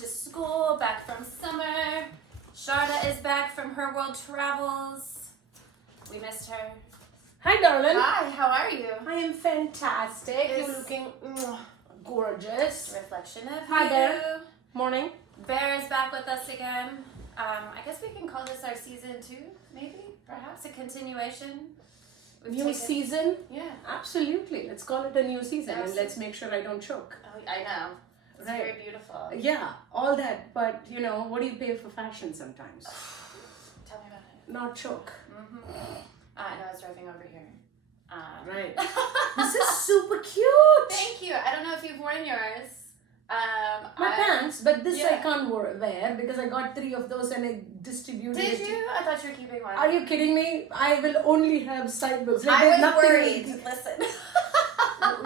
to school, back from summer. Sharda is back from her world travels. We missed her. Hi, darling. Hi, how are you? I am fantastic. You're It's- looking gorgeous. Reflection of Hi you. there. Morning. Bear is back with us again. I guess we can call this our season 2, maybe? Perhaps a continuation. We've New taken- season? Yeah. Absolutely. Let's call it a new season and Absolutely. let's make sure I don't choke. Oh, I know. It's Right. very beautiful. Yeah, all that. But, you know, what do you pay for fashion sometimes? Tell me about it. Not choke. I know it's driving over here. Right. This is super cute. Thank you. I don't know if you've worn yours. My pants, but this I Yeah. can't wear because I got 3 of those and I distributed Did it. you? I thought you were keeping one. Are you kidding me? I will only have side books. Like, I there's was nothing worried. Listen.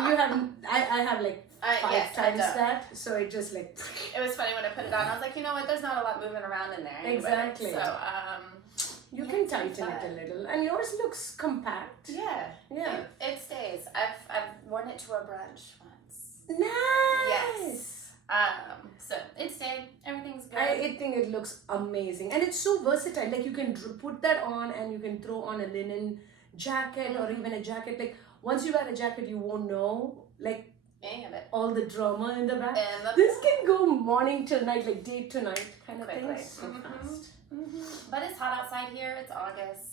You have, I have like 5 yes, I times don't. that, so it just like. It was funny when I put it on. I was like, you know what? There's not a lot moving around in there. Anyway. Exactly. So, You yeah, can it's tighten it fun. a little, and yours looks compact. yeah. Yeah. It stays. I've worn it to a brunch once. Nice. So it stayed. Everything's good. I think it looks amazing, and it's so versatile. Like you can put that on, and you can throw on a linen jacket or even a jacket. Like once you wear a jacket, you won't know like Any of it. all the drama in the back. And the This can go morning till night, like day to night kind of Quickly. thing. So fast. But it's hot outside here. It's August.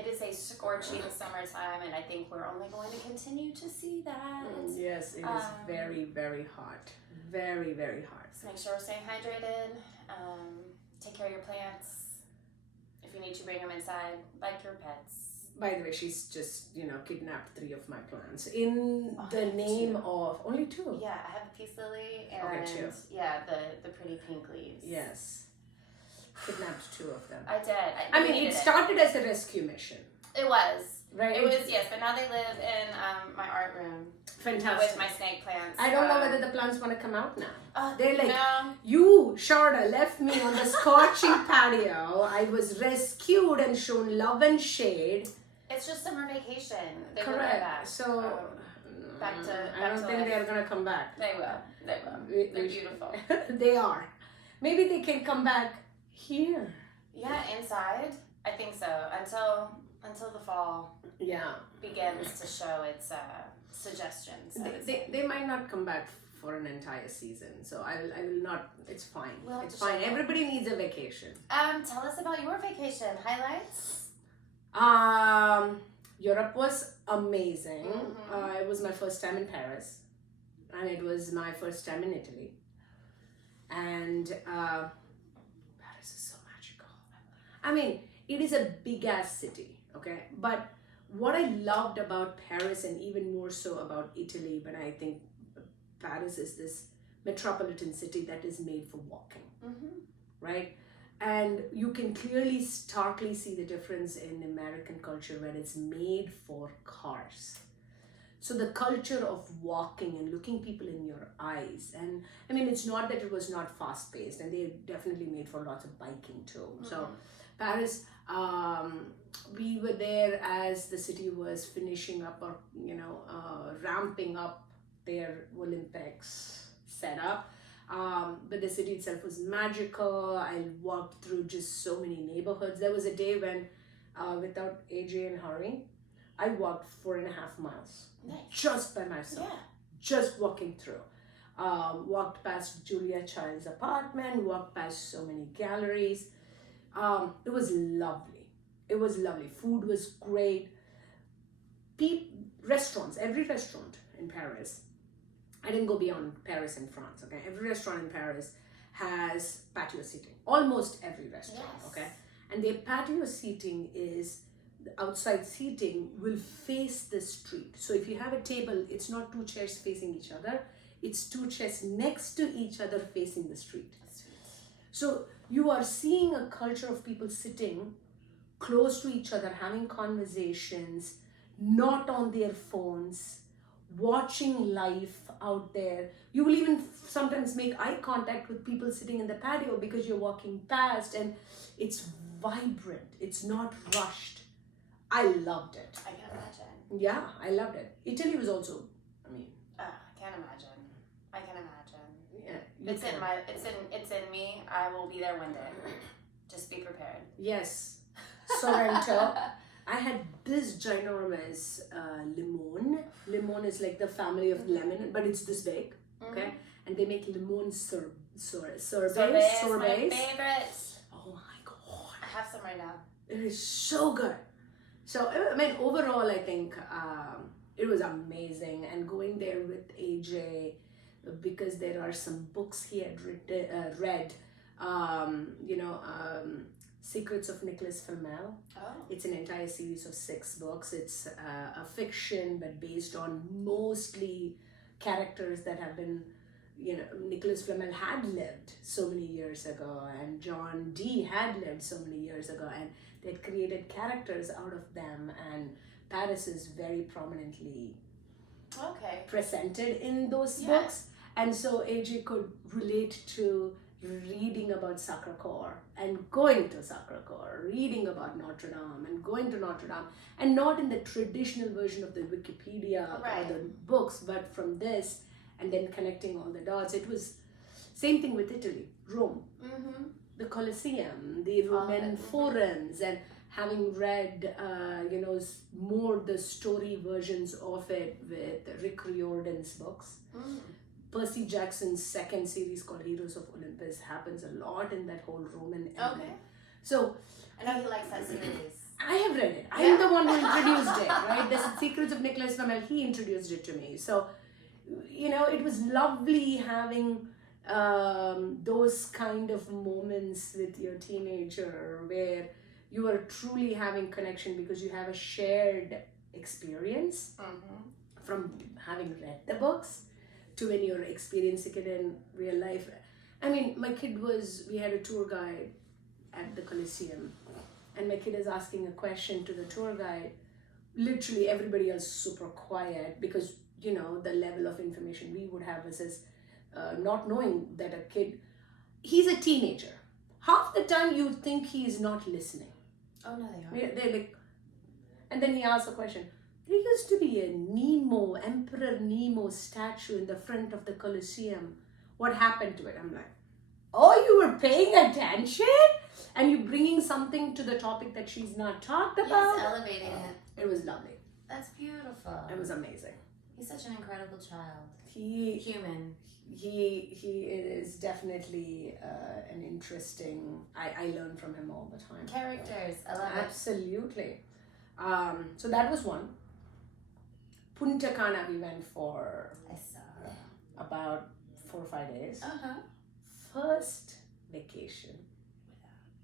It is a scorching summertime, and I think we're only going to continue to see that. Yes, it is very, very hot. Very, very hot. So make sure we're staying hydrated. Take care of your plants. If you need to bring them inside, like your pets. By the way, she's just, kidnapped 3 of my plants in the I have name 2. of only 2. Yeah, I have the peace lily and Okay, 2. yeah, the pretty pink leaves. Yes. Kidnapped 2 of them. I did. I mean, needed it started as a rescue mission, It was. right? It was, yes, but now they live in my art room Fantastic. with my snake plants. I don't know whether the plants want to come out now. They're like, no. You, Sharda, left me on the scorching patio. I was rescued and shown love and shade. It's just summer vacation. They will be Correct. back. So, back to I don't to think life. they're going to come back. They will. They will. They're beautiful. They are. Maybe they can come back here. Yeah, inside. I think so. Until the fall Yeah. begins to show its suggestions. I would say. They might not come back for an entire season. So I will not. It's fine. We'll have It's to fine. check. Everybody needs a vacation. Tell us about your vacation highlights. Europe was amazing. Mhm. It was my first time in Paris, and it was my first time in Italy. And Paris is so magical. I mean, it is a big ass city, okay? But what I loved about Paris, and even more so about Italy, but I think Paris is this metropolitan city that is made for walking, right? And you can clearly starkly see the difference in American culture where it's made for cars. So the culture of walking and looking people in your eyes, and I mean, it's not that it was not fast paced, and they definitely made for lots of biking too. So Paris, we were there as the city was finishing up or ramping up their Olympics setup. But the city itself was magical. I walked through just so many neighborhoods. There was a day when, without AJ and Hari, I walked 4.5 miles. Nice. Just by myself. Yeah. Just walking through. Walked past Julia Child's apartment, walked past so many galleries. It was lovely. It was lovely. Food was great. Restaurants, every restaurant in Paris, I didn't go beyond Paris and France, okay? Every restaurant in Paris has patio seating. Almost every restaurant, Yes. okay? And their patio seating is, the outside seating will face the street. So if you have a table, it's not 2 chairs facing each other. It's 2 chairs next to each other facing the street. So you are seeing a culture of people sitting close to each other, having conversations, not on their phones, watching life out there. You will even sometimes make eye contact with people sitting in the patio because you're walking past, and it's vibrant. It's not rushed. I loved it. I can imagine. Yeah, I loved it. Italy was also, I mean, I can't imagine. I can imagine. yeah, It's in me. I will be there one day. Just be prepared. Yes. Sorrento. I had this ginormous limon. Limon is like the family of lemon, but it's this big. Okay, and they make lemon sorbets. My favorite. Oh my god! I have some right now. It is so good. So I mean, overall, I think it was amazing. And going there with AJ, because there are some books he had read. Secrets of Nicholas Flamel. Oh. It's an entire series of 6 books. It's a fiction, but based on mostly characters that have been, Nicholas Flamel had lived so many years ago, and John Dee had lived so many years ago, and they'd created characters out of them, and Paris is very prominently presented in those books. And so AJ could relate to reading about Sacre-Cœur and going to Sacre-Cœur, reading about Notre Dame and going to Notre Dame, and not in the traditional version of the Wikipedia or the books, but from this, and then connecting all the dots. It was same thing with Italy, Rome, the Colosseum, the Roman forums, and having read, more the story versions of it with Rick Riordan's books. Percy Jackson's second series called Heroes of Olympus happens a lot in that whole Roman element. Okay. So I know he likes that series. I have read it. I'm the one who introduced it, right? The Secrets of Nicholas Flamel, he introduced it to me. So, it was lovely having those kind of moments with your teenager where you are truly having connection because you have a shared experience from having read the books to when you're experiencing it in real life. I mean, we had a tour guide at the Colosseum, and my kid is asking a question to the tour guide. Literally everybody else super quiet because, the level of information we would have versus not knowing that a kid, he's a teenager. Half the time you think he's not listening. Oh, no, they are. They're like, and then he asks a question. There used to be a Emperor Nemo statue in the front of the Colosseum. What happened to it? I'm like, oh, you were paying attention? And you're bringing something to the topic that she's not talked about? Yes, elevating it. It was lovely. That's beautiful. It was amazing. He's such an incredible child. Human. He is definitely an interesting, I learn from him all the time. Characters, I love it. Absolutely. So that was one. Punta Cana we went for about 4 or 5 days. First vacation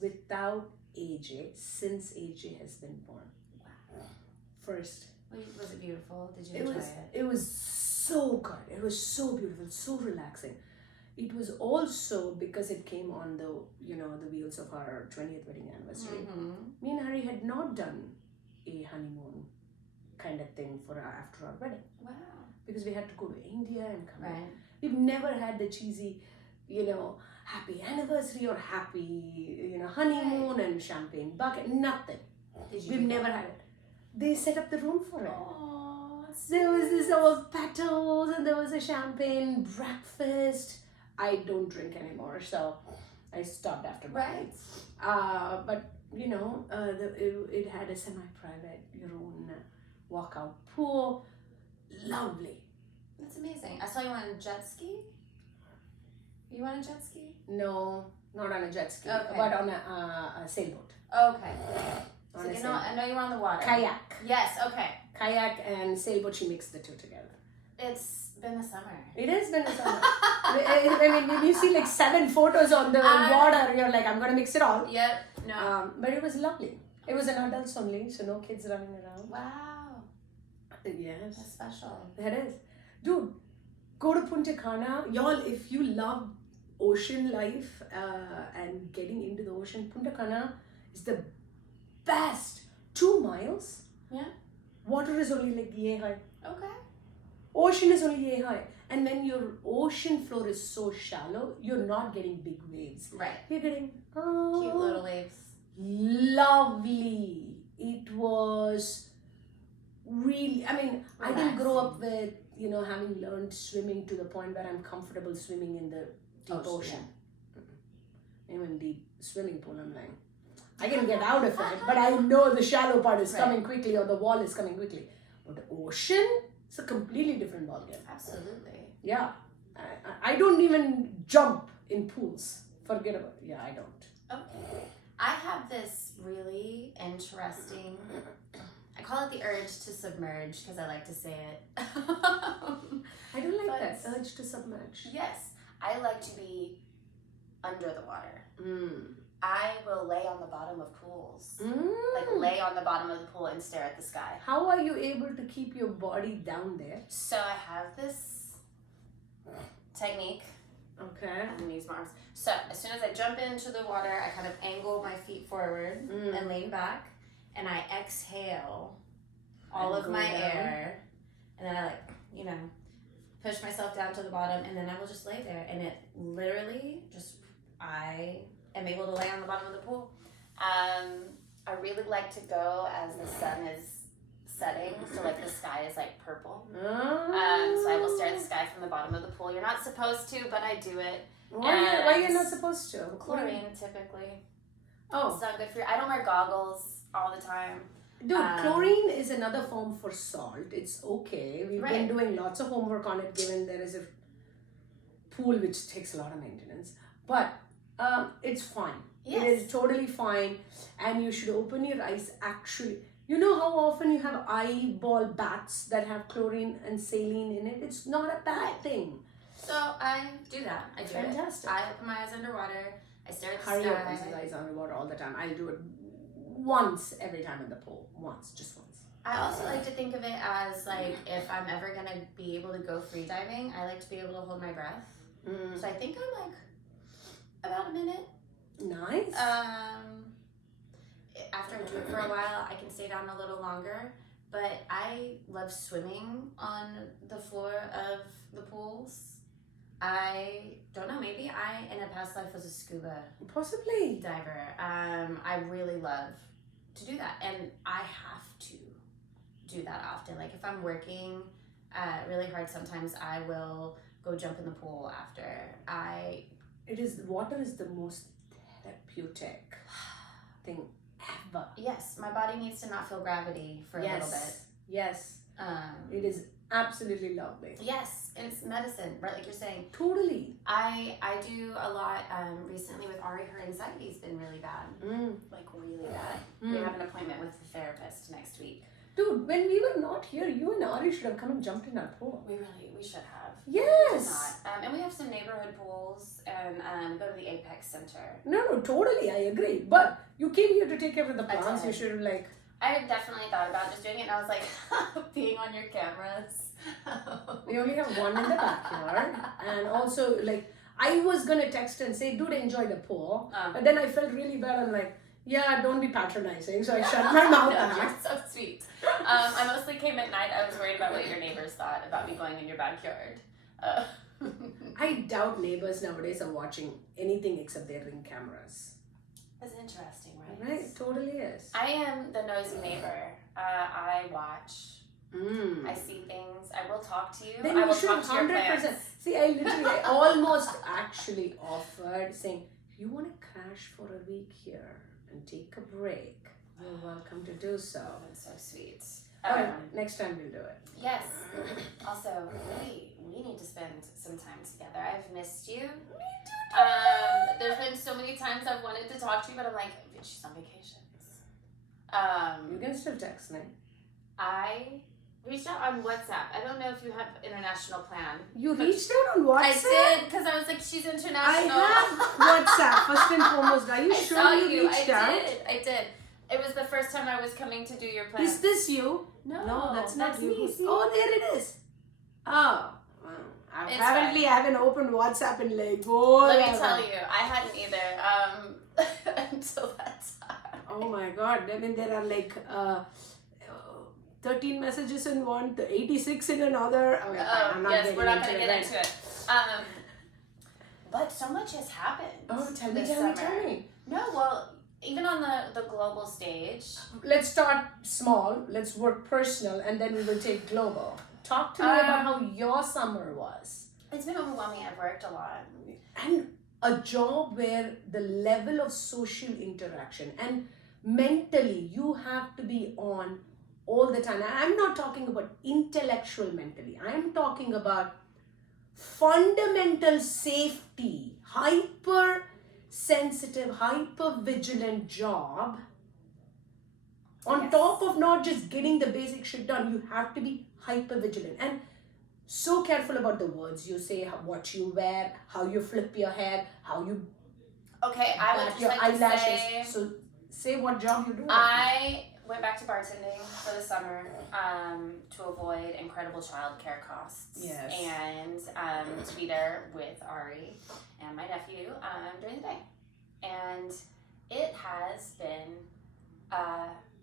without AJ since AJ has been born. Wow. First. Was it beautiful? Did you enjoy it? It was so good. It was so beautiful, so relaxing. It was also because it came on the wheels of our 20th wedding anniversary. Me and Harry had not done a honeymoon kind of thing after our wedding. Wow. Because we had to go to India and come back. Right. We've never had the cheesy, happy anniversary or happy, honeymoon and champagne bucket. Nothing. We've never had it. They set up the room for it. Oh, there was this all petals and there was a champagne breakfast. I don't drink anymore, so I stopped after that. Right. But it had a semi-private, your own walkout pool. Lovely. That's amazing. I saw you on a jet ski. You on a jet ski? No, not on a jet ski, Okay. but on a sailboat. Okay. On So a sailboat. I know you were on the water. Kayak. Yes. Okay. Kayak and sailboat, she mixed the two together. It's been the summer. It has been a summer. I mean, when you see like 7 photos on the water, you're like, I'm going to mix it all. Yep. No. But it was lovely. It was an adults only, so no kids running around. Wow. Yes. That's special. That is. Dude, go to Punta Cana. Y'all, if you love ocean life and getting into the ocean, Punta Cana is the best. 2 miles. Yeah. Water is only like yay high. Okay. Ocean is only yay high. And when your ocean floor is so shallow, you're not getting big waves. Right. You're getting Cute little waves. Lovely. It was really, I mean, I didn't grow up with, having learned swimming to the point where I'm comfortable swimming in the deep Oh, ocean. Even deep swimming pool, I'm like, I can get out of it, but I know the shallow part is coming quickly or the wall is coming quickly. But the ocean, it's a completely different ballgame. Absolutely. Yeah. I don't even jump in pools. Forget about it. Yeah, I don't. Okay. I have this really interesting, I call it the urge to submerge because I like to say it. I don't like But- that urge to submerge. Yes, I like to be under the water. I will lay on the bottom of pools. Like lay on the bottom of the pool and stare at the sky. How are you able to keep your body down there? So I have this technique. Okay. I'm gonna use my arms. So as soon as I jump into the water, I kind of angle my feet forward and lean back, and I exhale all of go my down. air, and then I push myself down to the bottom, and then I will just lay there, and it literally I am able to lay on the bottom of the pool. I really like to go as the sun is setting, so like the sky is like purple. So I will stare at the sky from the bottom of the pool. You're not supposed to, but I do it. Why are you not supposed to? Chlorine typically. Oh. It's not good for you. I don't wear goggles all the time. Dude, chlorine is another form for salt. It's okay. We've been Right. doing lots of homework on it, given there is a pool which takes a lot of maintenance. But it's fine. Yes. It is totally fine. And you should open your eyes actually. You know how often you have eyeball baths that have chlorine and saline in it? It's not a bad thing. So I do that. I do Fantastic. it. I open my eyes underwater. I stare at the Harry sky. opens his eyes underwater all the time. I'll do it once every time in the pool. Once, just once. I also like to think of it as like if I'm ever gonna be able to go free diving, I like to be able to hold my breath. So I think I'm like about a minute. Nice. After I do it for a while, I can stay down a little longer. But I love swimming on the floor of the pools. I don't know, maybe I in a past life was a scuba Possibly. diver. I really love to do that, and I have to do that often. Like if I'm working really hard, sometimes I will go jump in the pool after. Water is the most therapeutic thing ever. Yes, my body needs to not feel gravity for a little bit. Yes. It is absolutely lovely. Yes, it's medicine, right? Like you're saying. Totally. I do a lot recently with Ari. Her anxiety's been really bad, like really bad. We have an appointment with the therapist next week. Dude, when we were not here, you and Ari should have come and jumped in our pool. We should have. Yes. Not. And we have some neighborhood pools and go to the Apex Center. No, totally, I agree. But you came here to take care of the I plants. did. You should have like. I definitely thought about just doing it, and I was like, being on your cameras. We only have one in the backyard, and also like I was gonna text and say, "Dude, enjoy the pool," but then I felt really bad. I'm like, "Yeah, don't be patronizing," so I shut my mouth. No, you're so sweet. I mostly came at night. I was worried about what your neighbors thought about me going in your backyard. I doubt neighbors nowadays are watching anything except their Ring cameras. That's interesting, right? Right, totally is. I am the nosy neighbor. I watch. I see things. I will talk to you. Then I you will should talk to your 100%. plants. See, I almost actually offered saying, if you want to crash for a week here and take a break, you're welcome to do so. Oh, that's so sweet. Next time we'll do it. Yes. Also, we need to spend some time together. I've missed you. Me too. There's been so many times I've wanted to talk to you, but I'm like, she's on vacations. You can still text me. I reached out on WhatsApp. I don't know if you have international plan. You reached out on WhatsApp? I did, because I was like, she's international. I have WhatsApp, first and foremost. Are you I sure saw you reached out? I did. It was the first time I was coming to do your plan. Is this you? No, that's not you. me. See? Oh, there it is. Oh. I haven't opened WhatsApp in like, Let me tell you, I hadn't either until that time. Oh my god, I mean there are like 13 messages in one, 86 in another. Okay, fine, We're not going to get into it. But so much has happened. Oh, tell me. No, well, even on the global stage. Let's start small, let's work personal, and then we will take global. Talk to me about how your summer was. It's been overwhelming. overwhelming. I've worked a lot. And a job where the level of social interaction and mentally you have to be on all the time. And I'm not talking about intellectual mentally. I'm talking about fundamental safety, hyper sensitive, hyper vigilant job. On Yes. top of not just getting the basic shit done, you have to be hyper vigilant and so careful about the words you say, what you wear, how you flip your hair, how you Okay, I would pat just your like eyelashes. to say, So say what job you do. I went back to bartending for the summer to avoid incredible childcare costs. Yes. And to be there with Ari and my nephew during the day. And it has been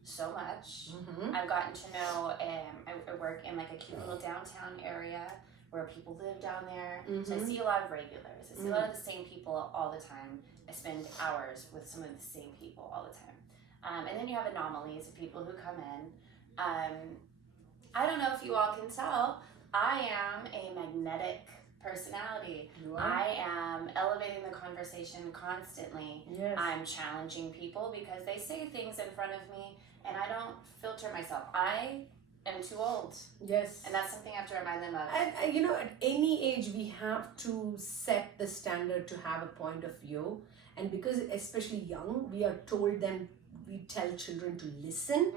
so much. Mm-hmm. I've gotten to know, I work in like a cute little downtown area where people live down there. So I see a lot of regulars. I see a lot of the same people all the time. I spend hours with some of the same people all the time. And then you have anomalies of people who come in. I don't know if you all can tell, I am a magnetic personality. I am elevating the conversation constantly. Yes. I'm challenging people because they say things in front of me and I don't filter myself. I am too old. Yes. And that's something I have to remind them of. And you know, at any age, we have to set the standard to have a point of view. And because, especially young, we tell children to listen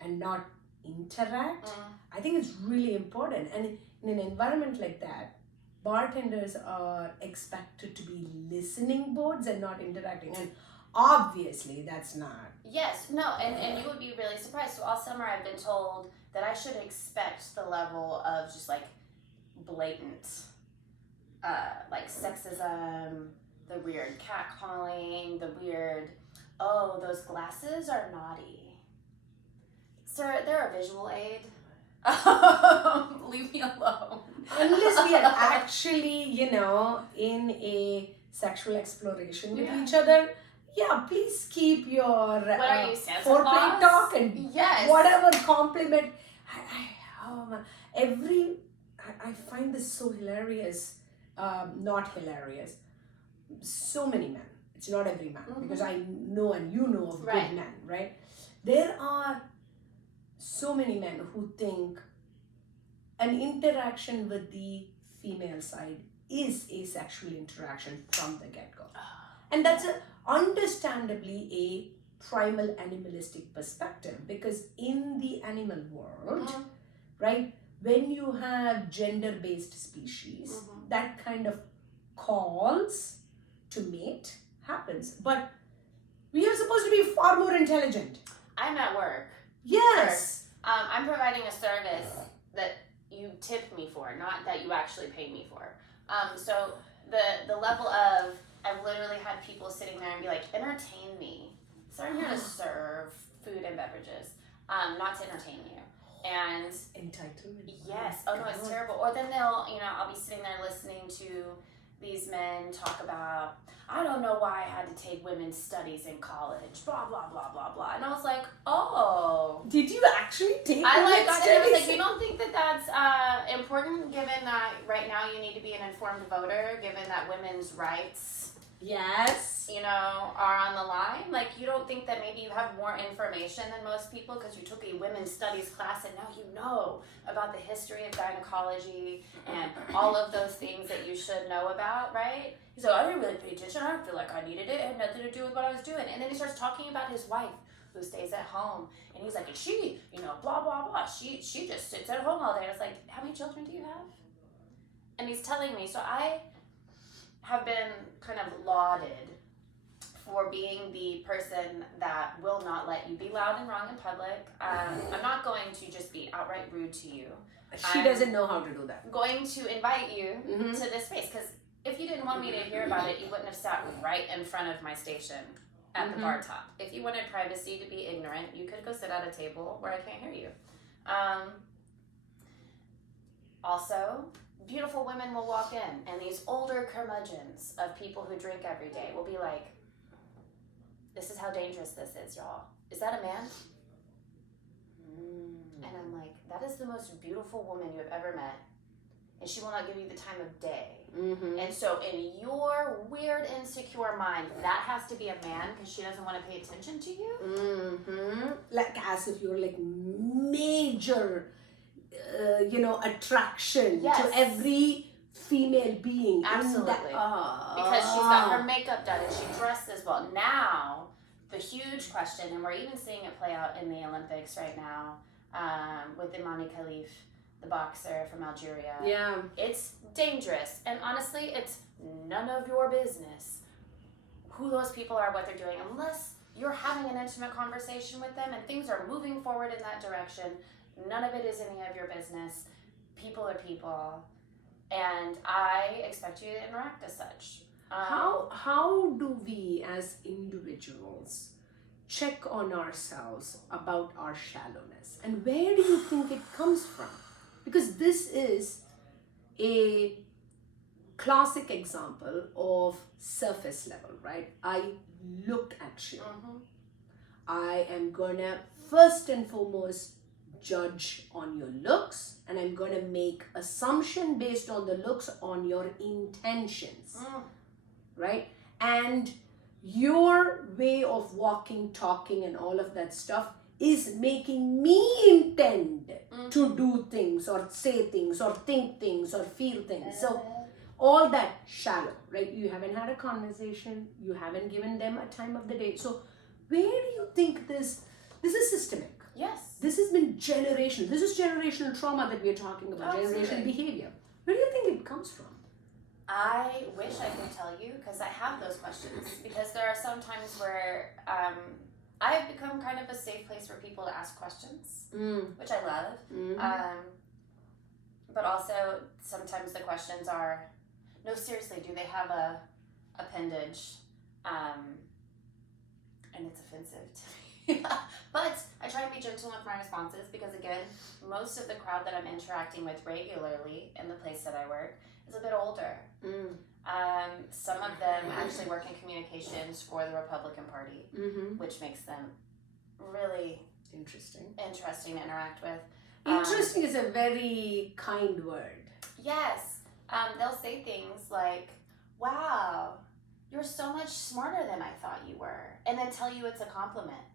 and not interact. I think it's really important. And in an environment like that, bartenders are expected to be listening boards and not interacting. And obviously, that's not. Yes, no, and you would be really surprised. So all summer I've been told that I should expect the level of just like blatant, like sexism, the weird catcalling, the weird, oh, those glasses are naughty. Sir, they're a visual aid. Leave me alone. Unless we are actually, in a sexual exploration with each other, please keep your what are you, Santa foreplay Claus? talk and whatever compliment. I find this so hilarious. Not hilarious. So many men. It's not every man because I know and you know of good men, right? There are so many men who think an interaction with the female side is a sexual interaction from the get-go. And that's understandably a primal animalistic perspective because in the animal world, right, when you have gender-based species, that kind of calls to mate happens. But we are supposed to be far more intelligent. I'm at work. Yes. I'm providing a service that you tip me for, not that you actually pay me for. So the level of, I've literally had people sitting there and be like, entertain me. So I'm here to serve food and beverages, not to entertain you. And entitlement. Yes. Oh no, it's terrible. Or then I'll be sitting there listening to these men talk about, I don't know why I had to take women's studies in college, blah, blah, blah, blah, blah. And I was like, oh. Did you actually take I women's got it. I was studies? like, you don't think that that's important given that right now you need to be an informed voter, given that women's rights, are on the line? Like, you don't think that maybe you have more information than most people because you took a women's studies class and now you know about the history of gynecology and all of those things that you should know about, right? So I didn't really pay attention. I didn't feel like I needed it. It had nothing to do with what I was doing. And then he starts talking about his wife who stays at home. And he's like, and she, blah, blah, blah. She just sits at home all day. I was like, how many children do you have? And he's telling me. So I have been kind of lauded for being the person that will not let you be loud and wrong in public. I'm not going to just be outright rude to you. She doesn't know how to do that. I'm going to invite you to this space because if you didn't want me to hear about it, you wouldn't have sat right in front of my station at the bar top. If you wanted privacy to be ignorant, you could go sit at a table where I can't hear you. Also, beautiful women will walk in, and these older curmudgeons of people who drink every day will be like, this is how dangerous this is, y'all. Is that a man? And I'm like, that is the most beautiful woman you have ever met. and she will not give you the time of day. Mm-hmm. And so in your weird, insecure mind, that has to be a man because she doesn't want to pay attention to you? Mm-hmm. Like as if you're like major, attraction Yes. to every female being. Absolutely. Because she's got her makeup done and she dresses well. Now, the huge question, and we're even seeing it play out in the Olympics right now, with Imani Khalif, the boxer from Algeria. Yeah. It's dangerous. And honestly, it's none of your business who those people are, what they're doing, unless you're having an intimate conversation with them and things are moving forward in that direction. None of it is any of your business. People are people. And I expect you to interact as such. How do we as individuals check on ourselves about our shallowness, and where do you think it comes from? Because this is a classic example of surface level, right? I look at you. I am gonna first and foremost judge on your looks, and I'm gonna make assumption based on the looks on your intentions, right? And your way of walking, talking, and all of that stuff is making me intend to do things or say things or think things or feel things. So all that shallow, right? You haven't had a conversation, you haven't given them a time of the day. So where do you think this is systemic? Yes. This has been generational. This is generational trauma that we're talking about, generational behavior. Where do you think it comes from? I wish I could tell you because I have those questions. Because there are some times where I have become kind of a safe place for people to ask questions, which I love. But also sometimes the questions are, no, seriously, do they have a appendage? And it's offensive to me. But I try and be gentle with my responses because, again, most of the crowd that I'm interacting with regularly in the place that I work is a bit older. Some of them actually work in communications for the Republican Party, which makes them really interesting to interact with. Interesting is a very kind word. Yes. They'll say things like, wow, you're so much smarter than I thought you were. And then tell you it's a compliment.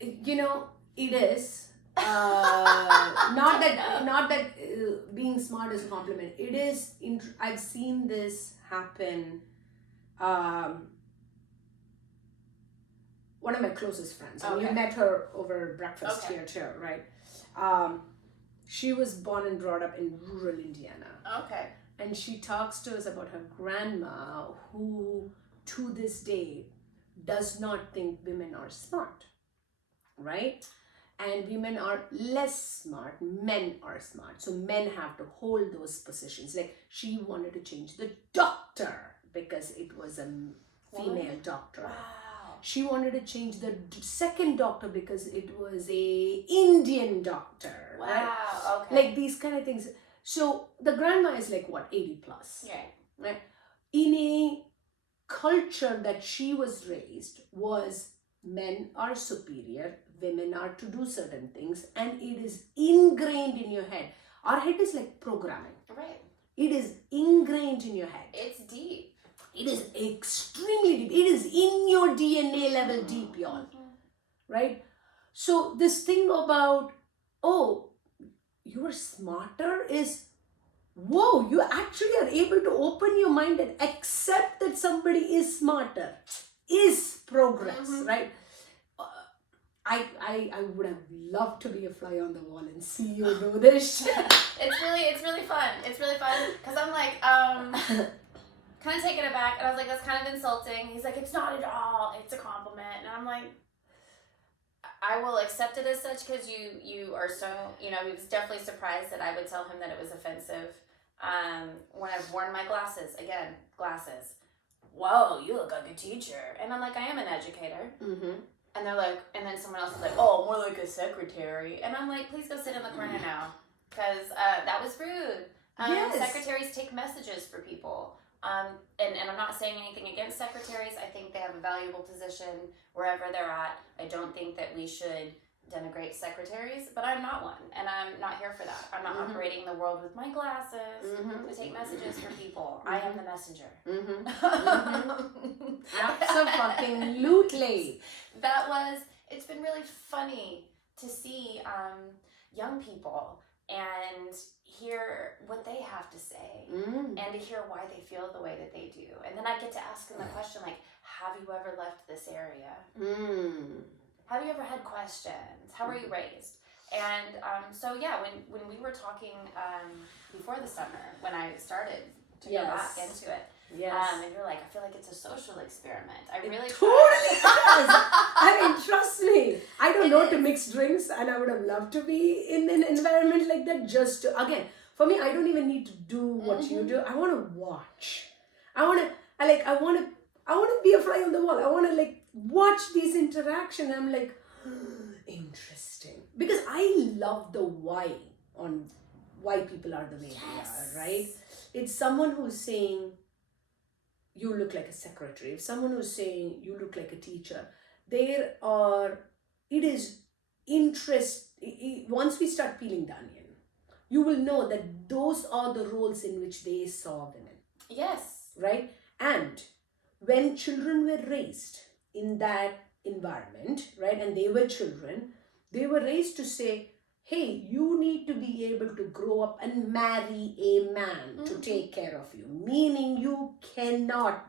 You know, it is. Not that being smart is a compliment. It is. I've seen this happen. One of my closest friends. Okay. You met her over breakfast here too, right? She was born and brought up in rural Indiana. Okay. And she talks to us about her grandma, who to this day does not think women are smart, right? And women are less smart, men are smart. So men have to hold those positions. Like she wanted to change the doctor because it was a female doctor. Wow. She wanted to change the second doctor because it was a Indian doctor. Wow, right? Okay. Like these kind of things. So the grandma is like what, 80 plus? Yeah. Right? In a culture that she was raised was men are superior, women are to do certain things, and it is ingrained in your head. Our head is like programming. Right. It is ingrained in your head. It's deep. It is extremely deep. It is in your DNA level deep, y'all. Right? So this thing about, oh, you're smarter is, whoa, you actually are able to open your mind and accept that somebody is smarter, is progress, right? I would have loved to be a fly on the wall and see you do this. It's really fun. It's really fun because I'm like, kind of taken aback, and I was like, that's kind of insulting. He's like, it's not at all. It's a compliment, and I'm like, I will accept it as such because you are so, he was definitely surprised that I would tell him that it was offensive. When I've worn my glasses, whoa, you look like a teacher. And I'm like, I am an educator. And they're like, and then someone else is like, oh, more like a secretary. And I'm like, please go sit in the corner now. Because that was rude. Yes. Secretaries take messages for people. And I'm not saying anything against secretaries. I think they have a valuable position wherever they're at. I don't think that we should denigrate secretaries, but I'm not one, and I'm not here for that. I'm not operating the world with my glasses to take messages for people. I am the messenger. Absolutely. It's been really funny to see young people and hear what they have to say and to hear why they feel the way that they do. And then I get to ask them the question, like, have you ever left this area? Have you ever had questions? How were you raised? And so yeah, when we were talking before the summer, when I started to go back into it, and you're like, I feel like it's a social experiment. I really totally does. I mean, trust me. I don't know to mix drinks, and I would have loved to be in an environment like that. Just to, again, for me, I don't even need to do what you do. I want to watch. I want to be a fly on the wall. I want to like watch these interactions. I'm like, interesting, because I love the why people are the way they are. Right? It's someone who's saying, you look like a secretary. If someone who's saying you look like a teacher, it is interest. Once we start peeling the onion, you will know that those are the roles in which they saw women. Yes. Right? And when children were raised in that environment, right, and they were children, they were raised to say, hey, you need to be able to grow up and marry a man to take care of you. Meaning you cannot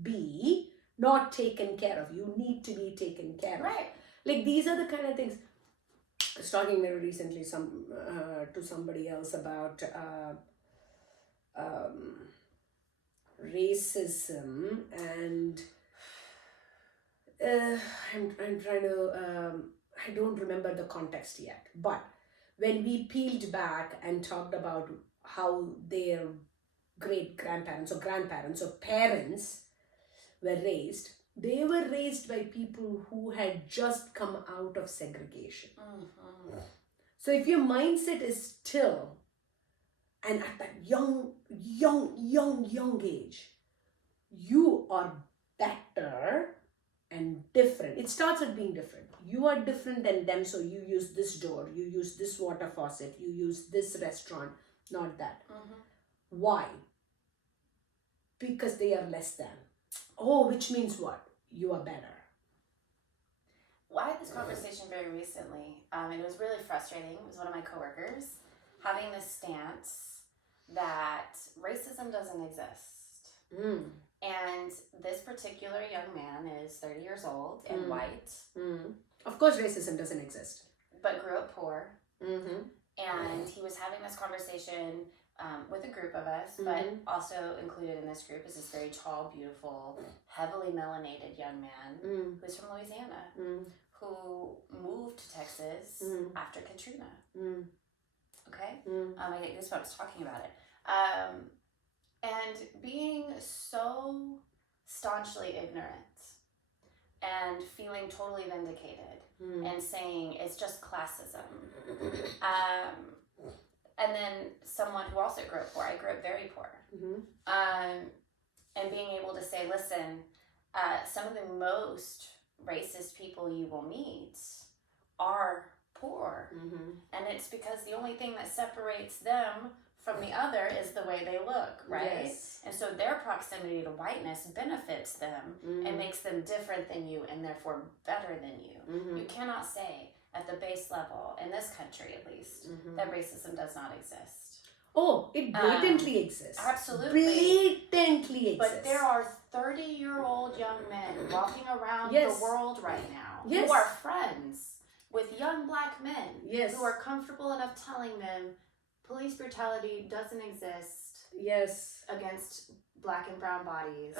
be not taken care of. You need to be taken care of. Right. Like these are the kind of things. I was talking very recently to somebody else about racism, and I'm trying to... I don't remember the context yet, but when we peeled back and talked about how their great-grandparents or grandparents or parents were raised, they were raised by people who had just come out of segregation. So if your mindset is still, and at that young age, you are better and different. It starts at being different. You are different than them, so you use this door, you use this water faucet, you use this restaurant, not that. Why? Because they are less than. Oh, which means what? You are better. Well, I had this conversation very recently, and it was really frustrating. It was one of my coworkers having this stance that racism doesn't exist. And this particular young man is 30 years old and white. Of course racism doesn't exist. But grew up poor. And he was having this conversation with a group of us, but also included in this group is this very tall, beautiful, heavily melanated young man who's from Louisiana, who moved to Texas after Katrina. Okay? I get goosebumps talking about it. And being so staunchly ignorant and feeling totally vindicated and saying it's just classism. And then someone who also grew up poor, I grew up very poor. And being able to say, listen, some of the most racist people you will meet are poor. And it's because the only thing that separates them from the other is the way they look, right? Yes. And so their proximity to whiteness benefits them and makes them different than you and therefore better than you. You cannot say at the base level, in this country at least, that racism does not exist. Oh, it blatantly exists. Absolutely. Blatantly exists. But there are 30-year-old young men walking around the world right now who are friends with young black men who are comfortable enough telling them police brutality doesn't exist against black and brown bodies.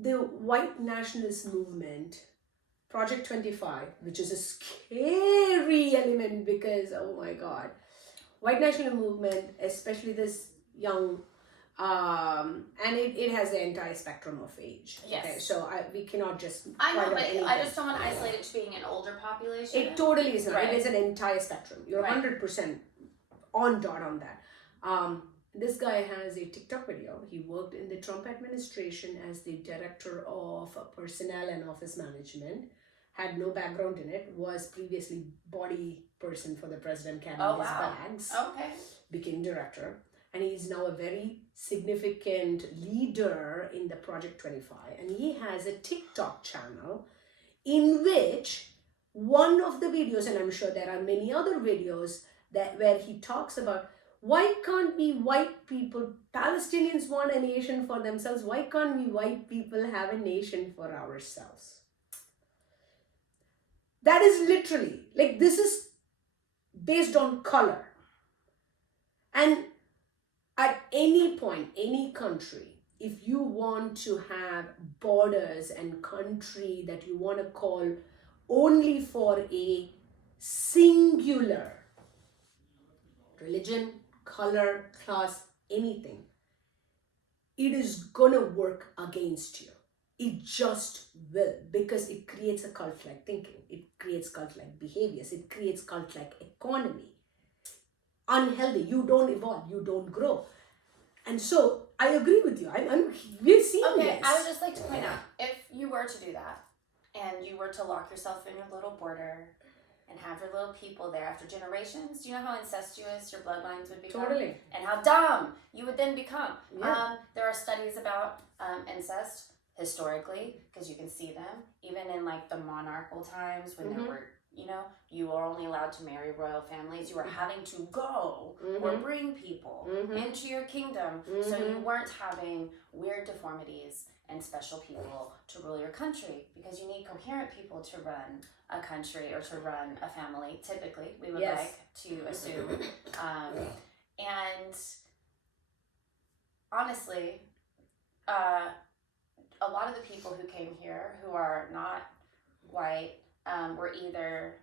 The white nationalist movement, Project 25, which is a scary element because, oh my God, white national movement, especially this young, and it has the entire spectrum of age. Yes. Okay, so we cannot just... I know, but I just don't want to isolate it to being an older population. It totally is not. Right. It is an entire spectrum. You're 100% on dot on that. This guy has a TikTok video. He worked in the Trump administration as the director of personnel and office management, had no background in it, was previously body person for the president carrying Oh, his wow. bags, Okay. became director, and he's now a very significant leader in the Project 25, and he has a TikTok channel in which one of the videos, and I'm sure there are many other videos that where he talks about, why can't we white people, Palestinians want a nation for themselves, why can't we white people have a nation for ourselves? That is literally, like, this is based on color. And at any point, any country, if you want to have borders and country that you want to call only for a singular religion, color, class, anything, it is gonna work against you. It just will, because it creates a cult-like thinking. It creates cult-like behaviors. It creates cult-like economy. Unhealthy. You don't evolve. You don't grow. And so I agree with you. We're seeing Okay, this. I would just like to point out, if you were to do that, and you were to lock yourself in your little border and have your little people there after generations, do you know how incestuous your bloodlines would become? Totally. And how dumb you would then become. Yeah. There are studies about incest historically, because you can see them, even in like the monarchical times when there were, you were only allowed to marry royal families. You were having to go or bring people into your kingdom. So you weren't having weird deformities and special people to rule your country, because you need coherent people to run a country or to run a family, typically, we would Yes. like to assume. And honestly, a lot of the people who came here who are not white were either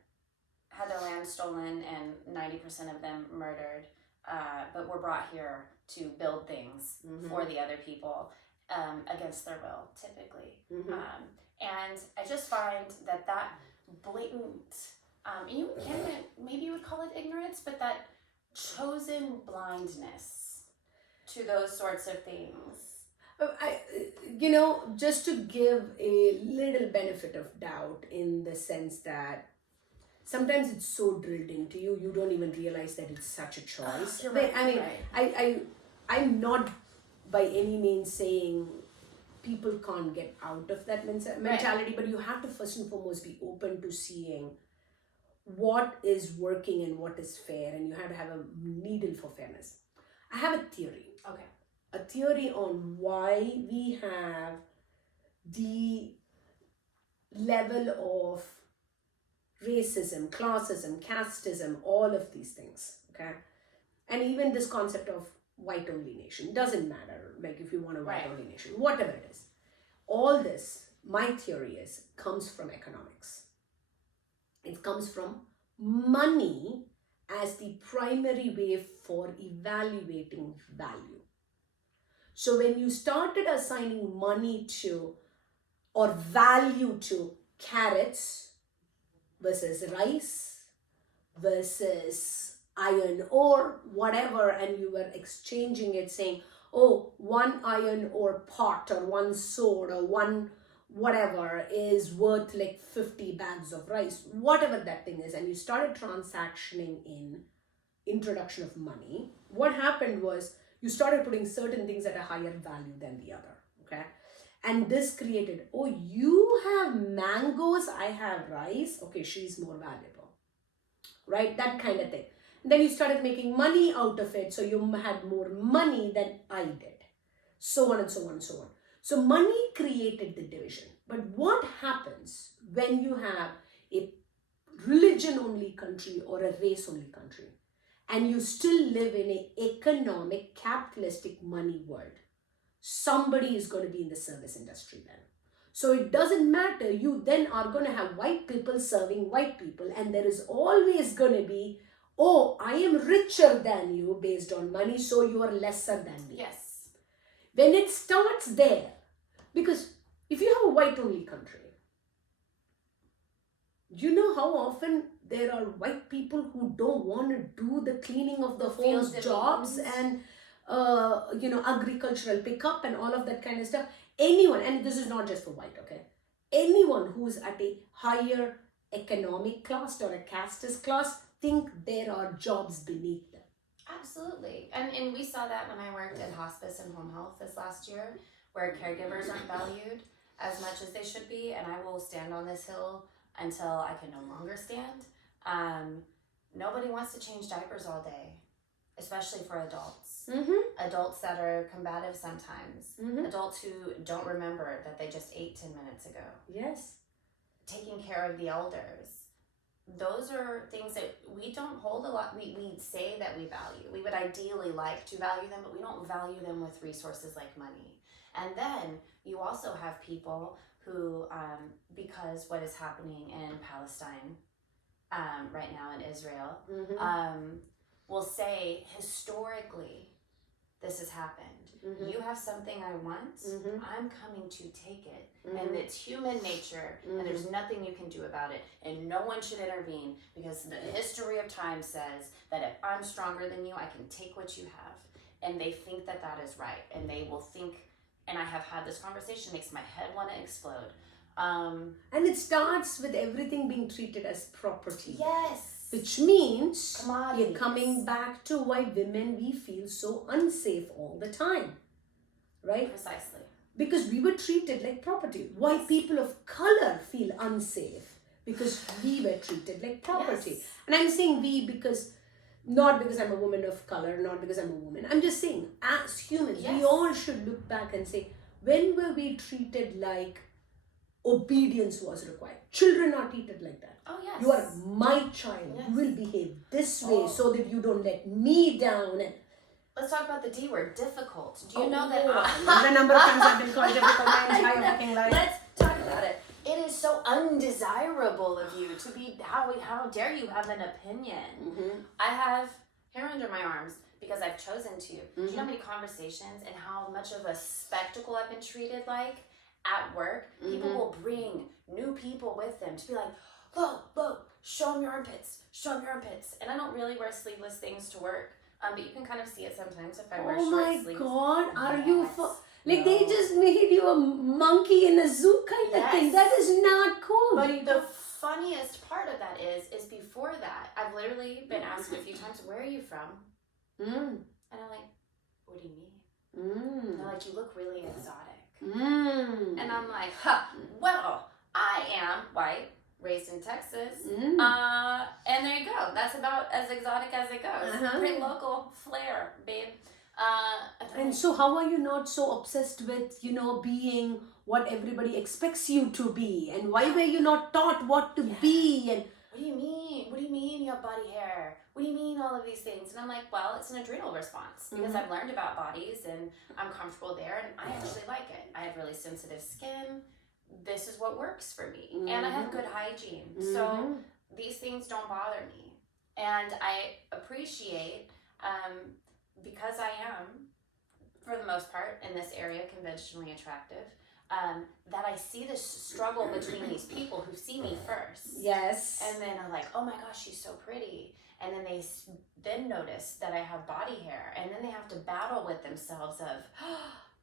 had their land stolen and 90% of them murdered, but were brought here to build things for the other people against their will, typically. And I just find that blatant, maybe you would call it ignorance, but that chosen blindness to those sorts of things. Just to give a little benefit of doubt, in the sense that sometimes it's so drilled into you, you don't even realize that it's such a choice. You're right, I mean, right. I'm not by any means saying people can't get out of that mentality, but you have to first and foremost be open to seeing what is working and what is fair, and you have to have a needle for fairness. I have a theory. Okay. A theory on why we have the level of racism, classism, casteism, all of these things, okay? And even this concept of white-only nation, doesn't matter, like if you want a white-only nation, whatever it is. All this, my theory is, comes from economics. It comes from money as the primary way for evaluating value. So when you started assigning money to, or value to, carrots versus rice versus iron ore, whatever, and you were exchanging it, saying, oh, one iron ore pot or one sword or one whatever is worth like 50 bags of rice, whatever that thing is, and you started transactioning in introduction of money, what happened was you started putting certain things at a higher value than the other, okay? And this created, oh, you have mangoes, I have rice, okay, she's more valuable, right? That kind of thing. And then you started making money out of it, so you had more money than I did, so on and so on and so on. So money created the division. But what happens when you have a religion-only country or a race-only country, and you still live in an economic, capitalistic money world? Somebody is going to be in the service industry then. So it doesn't matter. You then are going to have white people serving white people, and there is always going to be, oh, I am richer than you based on money, so you are lesser than me. Yes. When it starts there, because if you have a white-only country, you know how often there are white people who don't want to do the cleaning of the homes, jobs, and agricultural pickup and all of that kind of stuff. Anyone, and this is not just for white, okay? anyone who's at a higher economic class or a casteist class think there are jobs beneath them. Absolutely. And we saw that when I worked in hospice and home health this last year, where caregivers aren't valued as much as they should be. And I will stand on this hill until I can no longer stand. Nobody wants to change diapers all day, especially for adults. Adults that are combative sometimes. Adults who don't remember that they just ate 10 minutes ago. Yes. Taking care of the elders. Those are things that we don't hold a lot. We say that we value. We would ideally like to value them, but we don't value them with resources like money. And then you also have people who, because what is happening in Palestine right now in Israel, will say historically this has happened. You have something I want, I'm coming to take it. And it's human nature, and there's nothing you can do about it. And no one should intervene, because the history of time says that if I'm stronger than you, I can take what you have. And they think that that is right. And they will think, and I have had this conversation, makes my head want to explode. And it starts with everything being treated as property. Yes. Which means Commodities. you're coming back to why women, we feel so unsafe all the time. Right? Precisely. Because we were treated like property. Why people of color feel unsafe? Because we were treated like property. Yes. And I'm saying we because, not because I'm a woman of color, not because I'm a woman. I'm just saying, as humans, we all should look back and say, when were we treated like obedience was required? Children are treated like that. Oh, yes. You are my child. You will behave this way so that you don't let me down. And let's talk about the D word, difficult. Do you know that the number of times I've been called difficult my entire fucking life. Let's talk about it. It is so undesirable of you to be, how dare you have an opinion? I have hair under my arms because I've chosen to. Do you know how many conversations and how much of a spectacle I've been treated like at work? People will bring new people with them to be like, look, show them your armpits, And I don't really wear sleeveless things to work. But you can kind of see it sometimes if I wear short sleeves. Oh my God, are you like they just made you a monkey in a zoo kind of thing? That is not cool. But the funniest part of that is before that, I've literally been asked a few times, where are you from? And I'm like, what do you mean? And they're like, you look really exotic. And I'm like, well, I am white, raised in Texas, and there you go. That's about as exotic as it goes. Pretty local flair, babe. And so how are you not so obsessed with, being what everybody expects you to be? And why were you not taught what to be? And what do you mean? What do you mean you have body hair? What do you mean all of these things? And I'm like, well, it's an adrenal response because I've learned about bodies and I'm comfortable there and I actually like it. I have really sensitive skin. This is what works for me. And I have good hygiene. So these things don't bother me. And I appreciate, because I am, for the most part, in this area, conventionally attractive, that I see this struggle between these people who see me first. Yes. And then are like, oh my gosh, she's so pretty. And then they then notice that I have body hair. And then they have to battle with themselves of,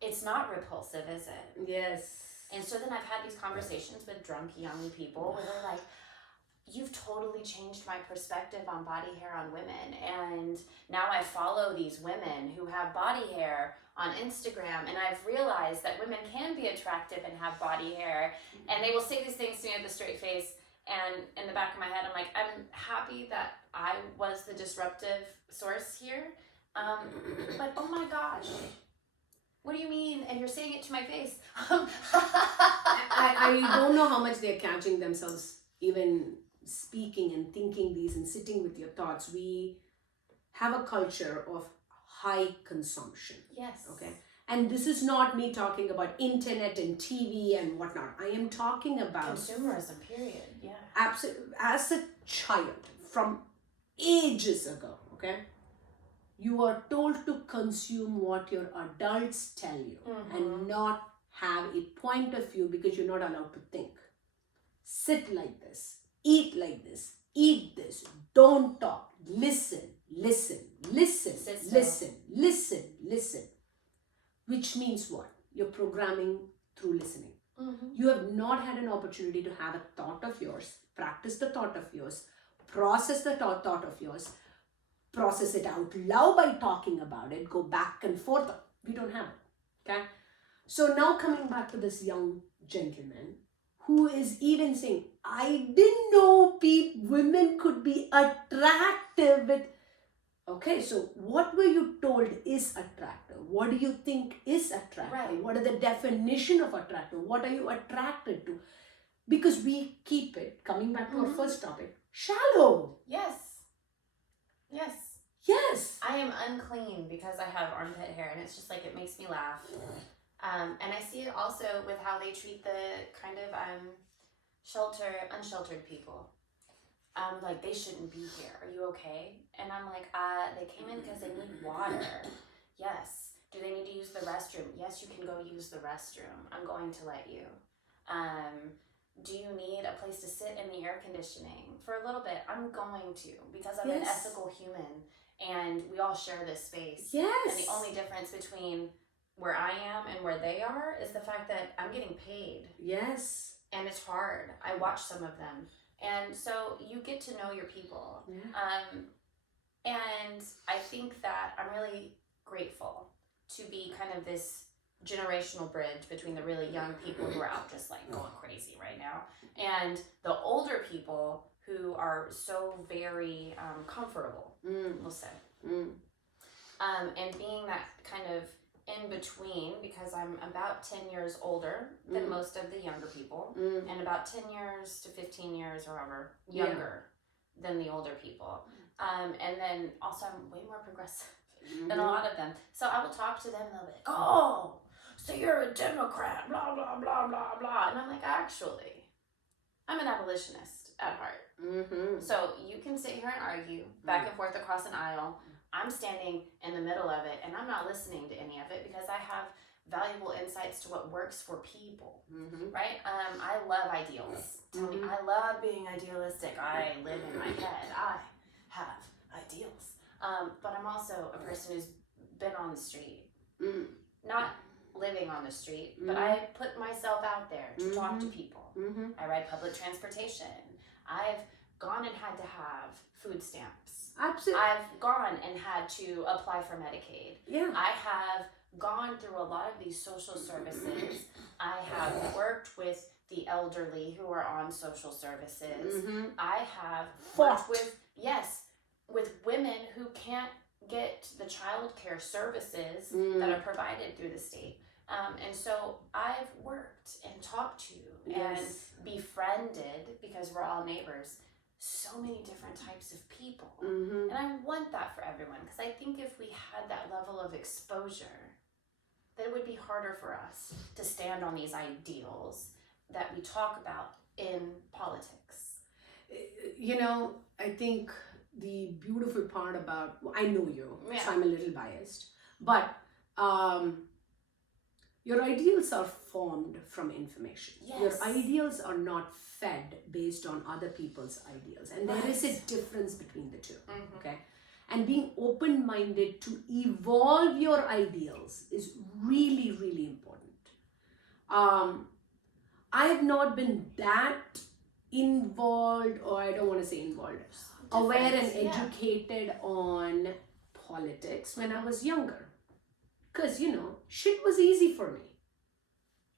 it's not repulsive, is it? Yes. And so then I've had these conversations with drunk young people where they're like, you've totally changed my perspective on body hair on women. And now I follow these women who have body hair on Instagram. And I've realized that women can be attractive and have body hair. And they will say these things to me with a straight face. And in the back of my head, I'm like, I'm happy that I was the disruptive source here. But oh my gosh. What do you mean? And you're saying it to my face. I don't know how much they're catching themselves even speaking and thinking these and sitting with your thoughts. We have a culture of high consumption. Yes. Okay. And this is not me talking about internet and TV and whatnot. I am talking about consumerism, period. Yeah. Absolutely. As a child from ages ago, okay, you are told to consume what your adults tell you and not have a point of view because you're not allowed to think. Sit like this, eat like this, eat this, don't talk, listen. Which means what? You're programming through listening. You have not had an opportunity to have a thought of yours, practice the thought of yours, process the thought of yours, process it out loud by talking about it, go back and forth. We don't have it. Okay? So now coming back to this young gentleman who is even saying, I didn't know women could be attractive with. Okay, so what were you told is attractive? What do you think is attractive? Right. What are the definition of attractive? What are you attracted to? Because we keep it, coming back to our first topic, shallow. Yes. Yes. Yes. I am unclean because I have armpit hair, and it's just like, it makes me laugh. And I see it also with how they treat the kind of unsheltered people. Like, they shouldn't be here. Are you okay? And I'm like, they came in because they need water. Yes. Do they need to use the restroom? Yes, you can go use the restroom. I'm going to let you. Do you need a place to sit in the air conditioning for a little bit? I'm going to, because I'm an ethical human, and we all share this space. Yes. And the only difference between where I am and where they are is the fact that I'm getting paid. Yes. And it's hard. I watch some of them. And so you get to know your people. Yeah. And I think that I'm really grateful to be kind of this generational bridge between the really young people who are out just like going crazy right now and the older people who are so very comfortable, we'll say. And being that kind of in between, because I'm about 10 years older than most of the younger people, and about 10 years to 15 years or however younger than the older people. And then also I'm way more progressive than a lot of them. So I will talk to them and they'll be like, oh, so you're a Democrat, blah, blah, blah, blah, blah. And I'm like, actually, I'm an abolitionist at heart. So you can sit here and argue back and forth across an aisle. I'm standing in the middle of it, and I'm not listening to any of it because I have valuable insights to what works for people, right? I love ideals. Tell me, I love being idealistic. I live in my head. I have ideals. But I'm also a person who's been on the street. Not living on the street, but I put myself out there to talk to people. I ride public transportation. I've gone and had to have food stamps. Absolutely. I've gone and had to apply for Medicaid. Yeah. I have gone through a lot of these social services. I have worked with the elderly who are on social services. I have worked with women who can't get the child care services that are provided through the state. And so I've worked and talked to and befriended, because we're all neighbors, so many different types of people. And I want that for everyone, because I think if we had that level of exposure, that it would be harder for us to stand on these ideals that we talk about in politics. You know, I think the beautiful part about, I know you, so I'm a little biased, but your ideals are formed from information. Yes. Your ideals are not fed based on other people's ideals. And there is a difference between the two. Okay? And being open-minded to evolve your ideals is really, really important. I have not been that involved, or I don't want to say involved, aware and educated on politics when I was younger. Because, you know, shit was easy for me.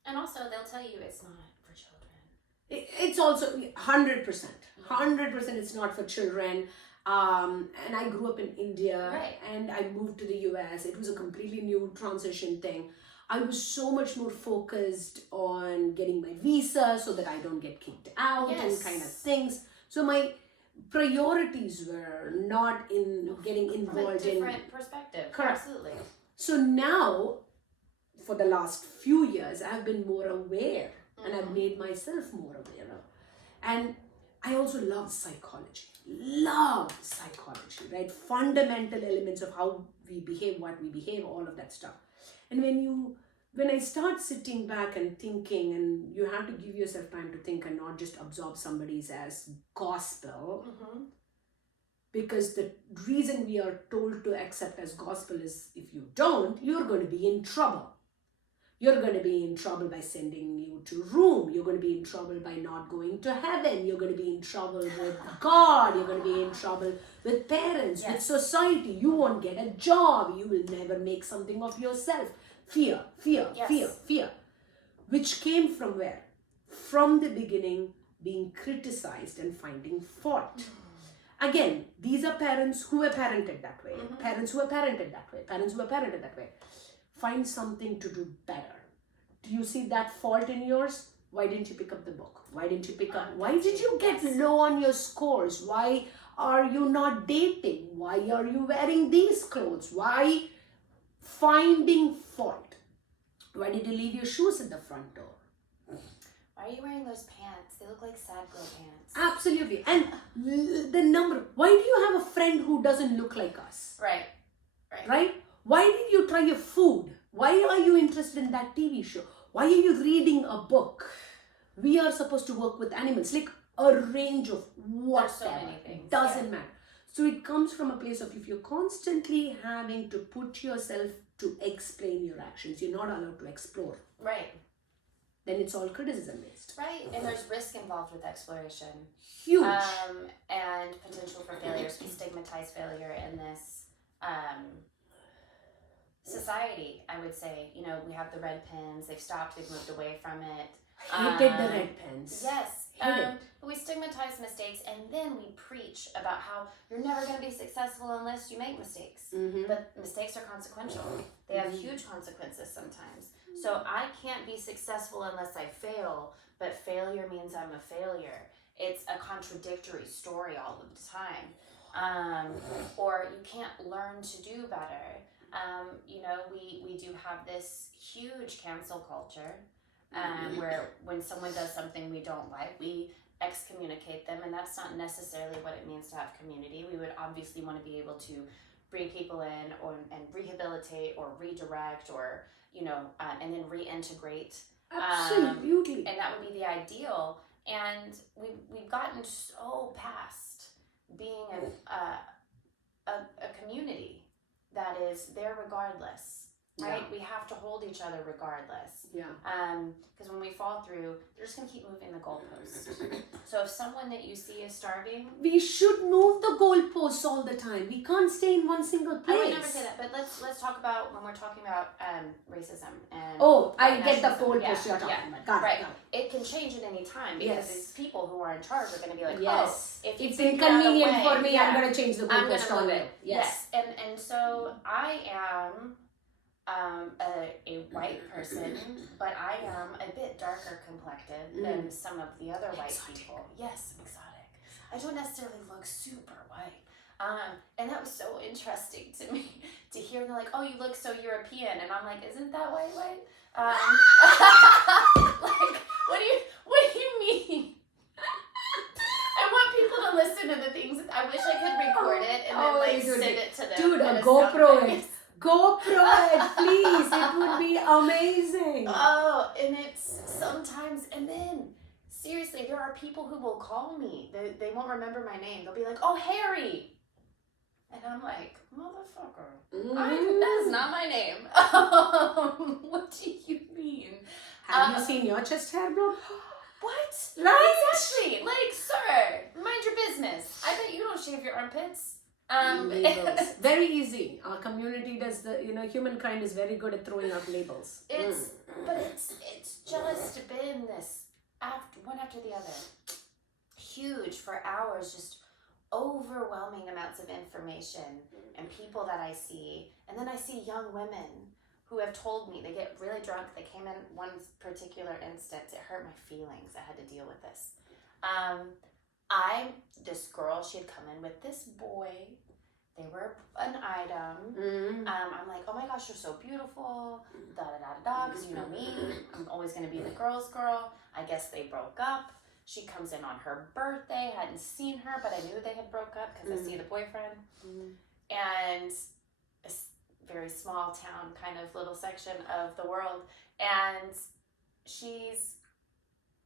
And also, they'll tell you it's not for children. It's also 100%. 100% it's not for children. And I grew up in India, and I moved to the US. It was a completely new transition thing. I was so much more focused on getting my visa so that I don't get kicked out and kind of things. So my priorities were not in getting involved in different perspective. Correct. Absolutely. So now, for the last few years, I've been more aware, and I've made myself more aware of. And I also love psychology, right? Fundamental elements of how we behave, what we behave, all of that stuff. And when I start sitting back and thinking, and you have to give yourself time to think and not just absorb somebody's as gospel, because the reason we are told to accept as gospel is if you don't, you're going to be in trouble. You're going to be in trouble by sending you to room. You're going to be in trouble by not going to heaven. You're going to be in trouble with God. You're going to be in trouble with parents, with society. You won't get a job. You will never make something of yourself. Fear, fear, fear, fear. Which came from where? From the beginning, being criticized and finding fault. Again, these are parents who were parented that way. Parents who were parented that way. Parents who were parented that way. Find something to do better. Do you see that fault in yours? Why didn't you pick up the book? Why didn't you pick up? Why did you get low on your scores? Why are you not dating? Why are you wearing these clothes? Why? Finding fault. Why did you leave your shoes at the front door? Why are you wearing those pants? They look like sad girl pants. Absolutely. And the number, why do you have a friend who doesn't look like us? Right. Right? Why did you try your food? Why are you interested in that TV show? Why are you reading a book? We are supposed to work with animals, like a range of whatever. There's so many things. Doesn't matter. So it comes from a place of, if you're constantly having to put yourself to explain your actions, you're not allowed to explore. Right. Then it's all criticism based. Right, and there's risk involved with exploration. Huge. And potential for failures. We stigmatize failure in this society, I would say. You know, we have the red pens, they've stopped, they've moved away from it. Hated the red pens. Yes. Hated. But we stigmatize mistakes, and then we preach about how you're never going to be successful unless you make mistakes. But mistakes are consequential. They have huge consequences sometimes. So I can't be successful unless I fail, but failure means I'm a failure. It's a contradictory story all of the time. Or you can't learn to do better. You know, we do have this huge cancel culture where when someone does something we don't like, we excommunicate them, and that's not necessarily what it means to have community. We would obviously want to be able to bring people in and rehabilitate or redirect or, you know, and then reintegrate. Absolutely. And that would be the ideal. And we've gotten so past being a community that is there regardless, right? We have to hold each other regardless. Because when we fall through, they're just going to keep moving the goalposts. So if someone that you see is starving... We should move the goalposts all the time. We can't stay in one single place. I would never say that, but let's talk about when we're talking about racism and... Oh, I get the goalposts you're talking about. Got right. it. It can change at any time because these people who are in charge are going to be like, if it's inconvenient for me, I'm going to change the goalpost on it. Yes. And so I am... a white person, but I am a bit darker complected than some of the other white people. Yes, exotic. I don't necessarily look super white. And that was so interesting to me to hear. They're like, "Oh, you look so European," and I'm like, "Isn't that white?" Like, what do you mean? I want people to listen to the things. I wish I could record it and then send it to them. Dude, a GoPro it. GoPro it, please. It would be amazing. Oh, and it's sometimes, and then seriously, there are people who will call me. They won't remember my name. They'll be like, "Oh, Harry," and I'm like, "Motherfucker, that is not my name." What do you mean? Have you seen your chest hair, bro? What? Right? Exactly. Like, sir, mind your business. I bet you don't shave your armpits. Labels. Very easy. Our community does humankind is very good at throwing out labels. But it's just been this one after the other. Huge for hours, just overwhelming amounts of information and people that I see. And then I see young women who have told me, they get really drunk. They came in one particular instance. It hurt my feelings. I had to deal with this. This girl, she had come in with this boy. They were an item. I'm like, "Oh my gosh, you're so beautiful, because you know me, I'm always going to be the girl's girl." I guess they broke up. She comes in on her birthday. Hadn't seen her, but I knew they had broke up because I see the boyfriend. And a very small town kind of little section of the world. And she's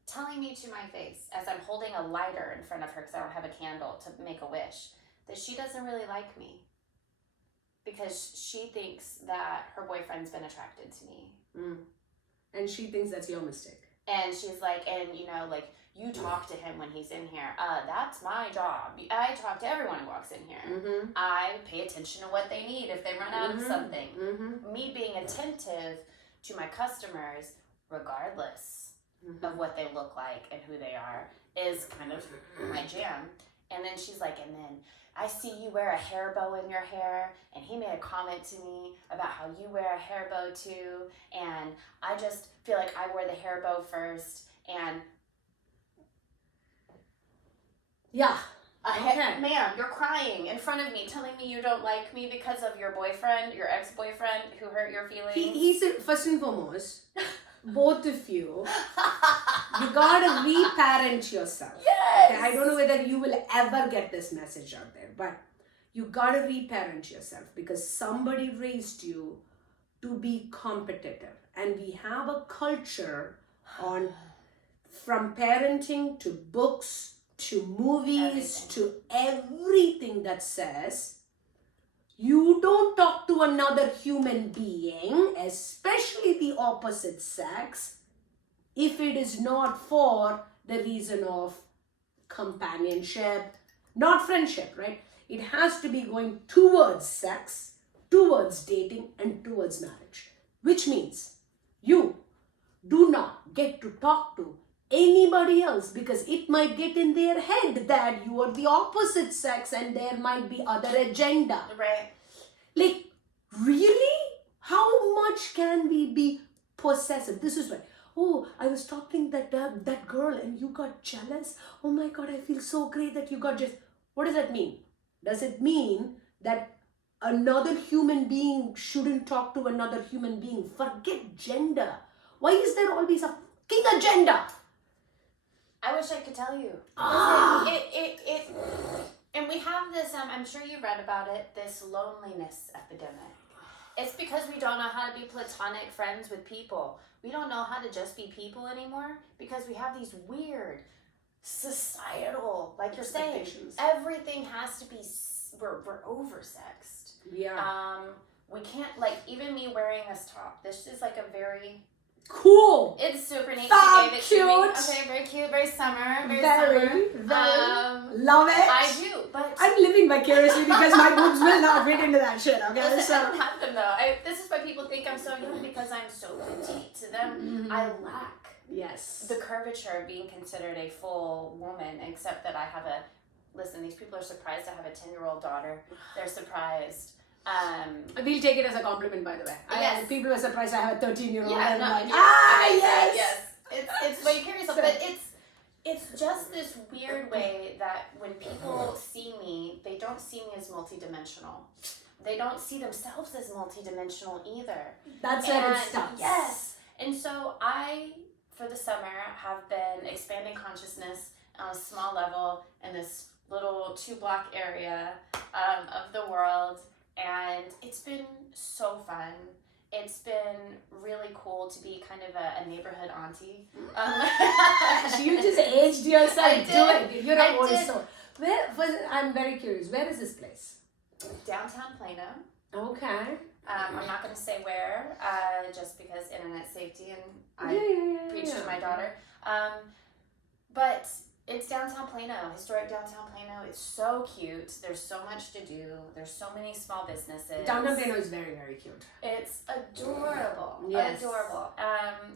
telling me to my face as I'm holding a lighter in front of her because I don't have a candle to make a wish, that she doesn't really like me because she thinks that her boyfriend's been attracted to me. And she thinks that's your mistake. And she's like, and you know, like, you talk to him when he's in here. That's my job. I talk to everyone who walks in here. Mm-hmm. I pay attention to what they need if they run out of something. Mm-hmm. Me being attentive to my customers, regardless of what they look like and who they are, is kind of my jam. And then she's like, and then I see you wear a hair bow in your hair, and he made a comment to me about how you wear a hair bow too, and I just feel like I wore the hair bow first, and yeah. Okay. Ma'am, you're crying in front of me, telling me you don't like me because of your boyfriend, your ex-boyfriend, who hurt your feelings. He's first and foremost, both of you gotta reparent yourself. Yes. Okay? I don't know whether you will ever get this message out there, but you gotta reparent yourself because somebody raised you to be competitive, and we have a culture on from parenting to books to movies to everything that says you don't talk to another human being, especially the opposite sex, if it is not for the reason of companionship, not friendship, right? It has to be going towards sex, towards dating, and towards marriage, which means you do not get to talk to anybody else because it might get in their head that you are the opposite sex and there might be other agenda. Right. Like, really? How much can we be possessive? This is why, oh, I was talking that girl and you got jealous. Oh my God, I feel so great that you got jealous. What does that mean? Does it mean that another human being shouldn't talk to another human being? Forget gender. Why is there always a fucking agenda? I wish I could tell you. And we have this, I'm sure you read about it, this loneliness epidemic. It's because we don't know how to be platonic friends with people. We don't know how to just be people anymore because we have these weird societal, like you're saying, everything has to be, we're oversexed. Yeah. We can't, like, even me wearing this top, this is like a very cool. It's super neat. So she gave it cute. to me. Okay, very cute, very summer, very summer. Love it. I do, but I'm living vicariously because my boobs will not fit into that shit. Okay, listen, I don't have them though. This is why people think I'm so young because I'm so petite. To them, I lack the curvature of being considered a full woman, except that I have a. Listen, these people are surprised I have a 10-year-old daughter. They're surprised. We'll take it as a compliment, by the way. Yes. People are surprised I have a 13-year-old. Yeah, and no, like, yes. It's way curious, but it's just this weird way that when people see me, they don't see me as multidimensional. They don't see themselves as multidimensional either. That's where it starts. Yes. And so I, for the summer, have been expanding consciousness on a small level in this little 2-block area of the world. And it's been so fun. It's been really cool to be kind of a neighborhood auntie. You just aged yourself. I did. You're an old soul. I'm very curious. Where is this place? Downtown Plano. Okay. I'm not going to say where, just because internet safety, and I preach to my daughter. But it's downtown Plano, historic downtown Plano. It's so cute. There's so much to do. There's so many small businesses. Downtown Plano is very, very cute. It's adorable. Yes. Adorable.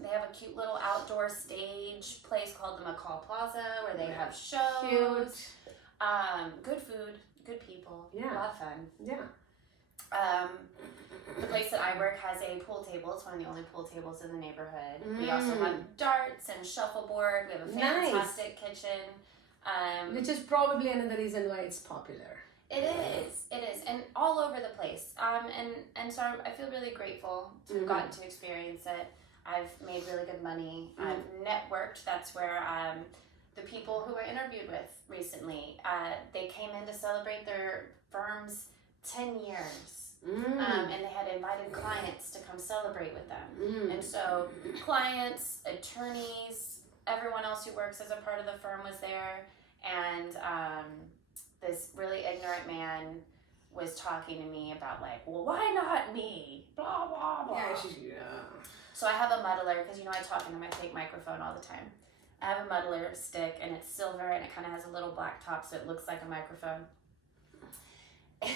They have a cute little outdoor stage place called the McCall Plaza where they have shows. Cute. Good food, good people. Yeah. A lot of fun. Yeah. The place that I work has a pool table. It's one of the only pool tables in the neighborhood. We also have darts and shuffleboard. We have a fantastic kitchen. Which is probably another reason why it's popular. It is, and all over the place. And so I feel really grateful to have gotten to experience it. I've made really good money. I've networked. That's where the people who I interviewed with recently, they came in to celebrate their firm's 10 years. And they had invited clients to come celebrate with them. And so clients, attorneys, everyone else who works as a part of the firm was there. And this really ignorant man was talking to me about like, well, why not me? Blah, blah, blah. Yeah. So I have a muddler, because I talk into my fake microphone all the time. I have a muddler stick, and it's silver, and it kind of has a little black top, so it looks like a microphone. And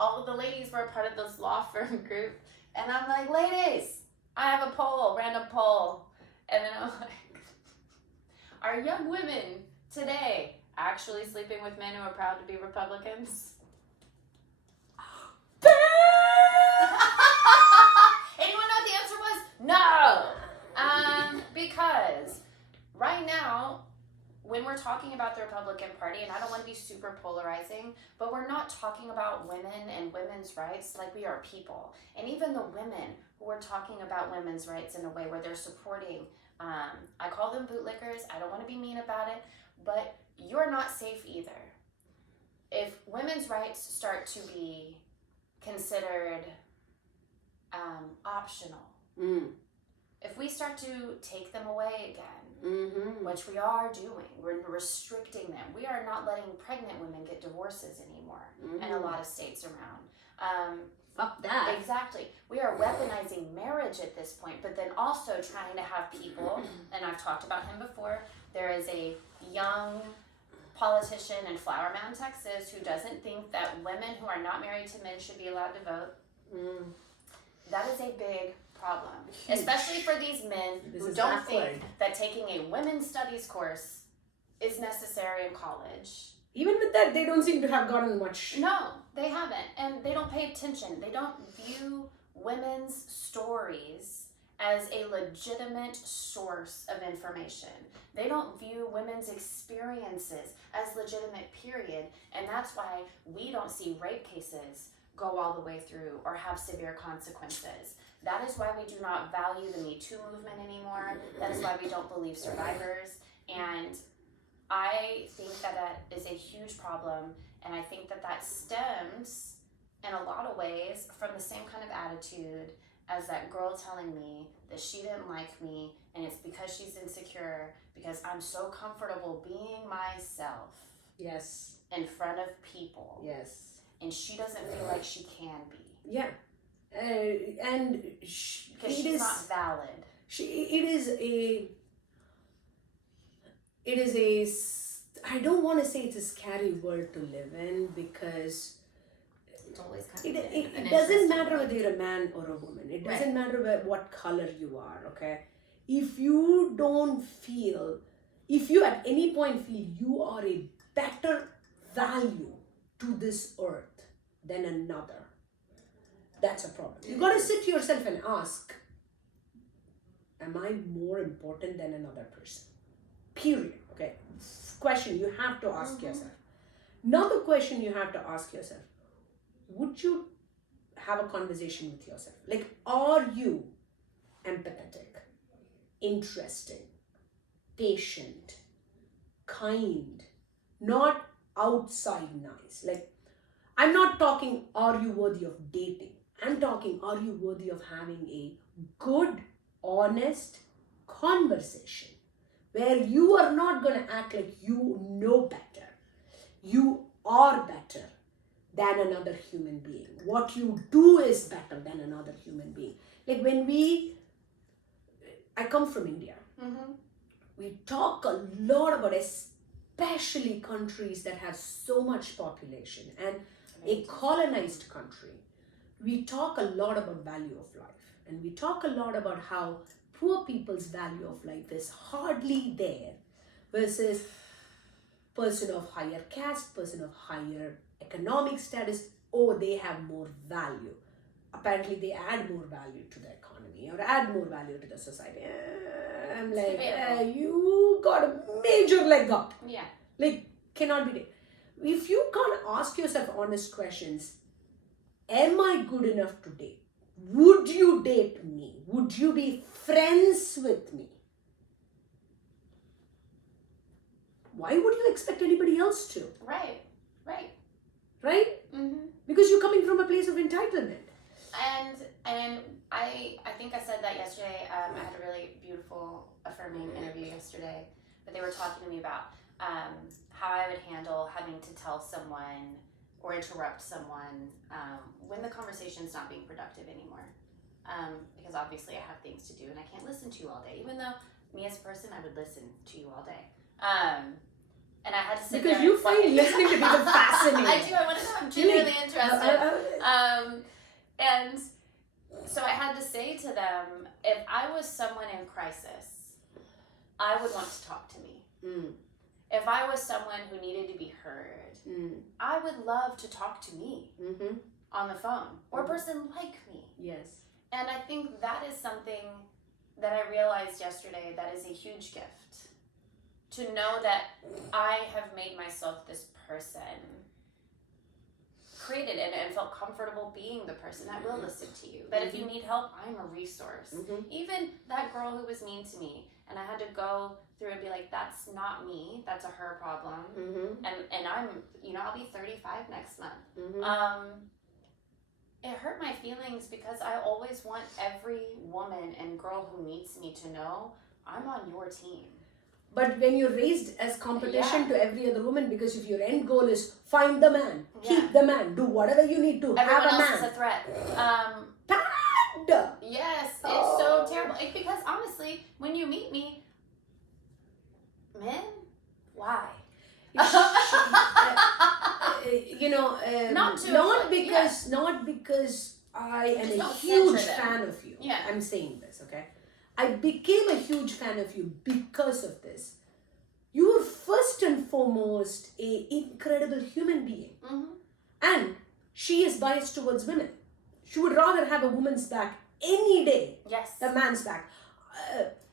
all of the ladies were a part of this law firm group, and I'm like, ladies, I have a poll, random poll. And then I'm like, are young women today actually sleeping with men who are proud to be Republicans? Anyone know what the answer was? No. Because right now, when we're talking about the Republican Party, and I don't want to be super polarizing, but we're not talking about women and women's rights like we are people. And even the women who are talking about women's rights in a way where they're supporting, I call them bootlickers. I don't want to be mean about it, but you're not safe either. If women's rights start to be considered optional, if we start to take them away again, which we are doing, we're restricting them. We are not letting pregnant women get divorces anymore in a lot of states around. Fuck that. Exactly. We are weaponizing marriage at this point, but then also trying to have people, and I've talked about him before, there is a young politician in Flower Mound, Texas, who doesn't think that women who are not married to men should be allowed to vote. That is a big problem, especially for these men who don't think that taking a women's studies course is necessary in college. Even with that, they don't seem to have gotten much. No, they haven't, and they don't pay attention. They don't view women's stories as a legitimate source of information. They don't view women's experiences as legitimate, period. And that's why we don't see rape cases go all the way through or have severe consequences. That is why we do not value the Me Too movement anymore. That is why we don't believe survivors. And I think that that is a huge problem. And I think that that stems in a lot of ways from the same kind of attitude as that girl telling me that she didn't like me, and it's because she's insecure, because I'm so comfortable being myself. Yes. In front of people. Yes. And she doesn't feel like she can be. Yeah. And because she's not valid. It is a, I don't want to say it's a scary world to live in, because it's always kind of it doesn't matter whether you're a man or a woman. It doesn't matter what color you are, okay? If you don't feel, if you at any point feel you are a better value to this earth than another, that's a problem. You got to sit to yourself and ask, am I more important than another person? Period. Okay. Question you have to ask yourself. Another question you have to ask yourself, would you have a conversation with yourself? Like, are you empathetic, interesting, patient, kind, not outside nice? Like, I'm not talking, are you worthy of dating? I'm talking, are you worthy of having a good, honest conversation where you are not going to act like you know better. You are better than another human being. What you do is better than another human being. Like I come from India. We talk a lot about, especially countries that have so much population and a colonized country. We talk a lot about value of life, and we talk a lot about how poor people's value of life is hardly there versus person of higher caste, person of higher economic status, they have more value. Apparently they add more value to the economy or add more value to the society. I'm like, you got a major leg up. Yeah. Like, cannot be there. If you can't ask yourself honest questions, am I good enough to date? Would you date me? Would you be friends with me? Why would you expect anybody else to? Right? Because you're coming from a place of entitlement. And I think I said that yesterday. I had a really beautiful, affirming interview yesterday, but they were talking to me about how I would handle having to tell someone or interrupt someone when the conversation's not being productive anymore. because obviously I have things to do and I can't listen to you all day. Even though me as a person, I would listen to you all day. And I had to sit because there you find listening to people fascinating. I do. I want to know. I'm genuinely interested. And so I had to say to them, if I was someone in crisis, I would want to talk to me. Mm. If I was someone who needed to be heard, I would love to talk to me on the phone or a person like me. Yes. And I think that is something that I realized yesterday that is a huge gift. To know that I have made myself this person, created and felt comfortable being the person that will listen to you. That if you need help, I'm a resource. Even that girl who was mean to me, and I had to go through and be like, that's not me, that's a her problem. And I'm, I'll be 35 next month. It hurt my feelings because I always want every woman and girl who meets me to know I'm on your team. But when you're raised as competition to every other woman, because if your end goal is find the man, keep the man, do whatever you need to, everyone have a else man. is a threat. Bad! Yes, it's so terrible. Because honestly, when you meet me, men, why? Not because I am Just a don't huge censor them. fan of you. Yeah. I'm saying this, okay? I became a huge fan of you because of this. You are first and foremost an incredible human being. And she is biased towards women. She would rather have a woman's back any day than a man's back.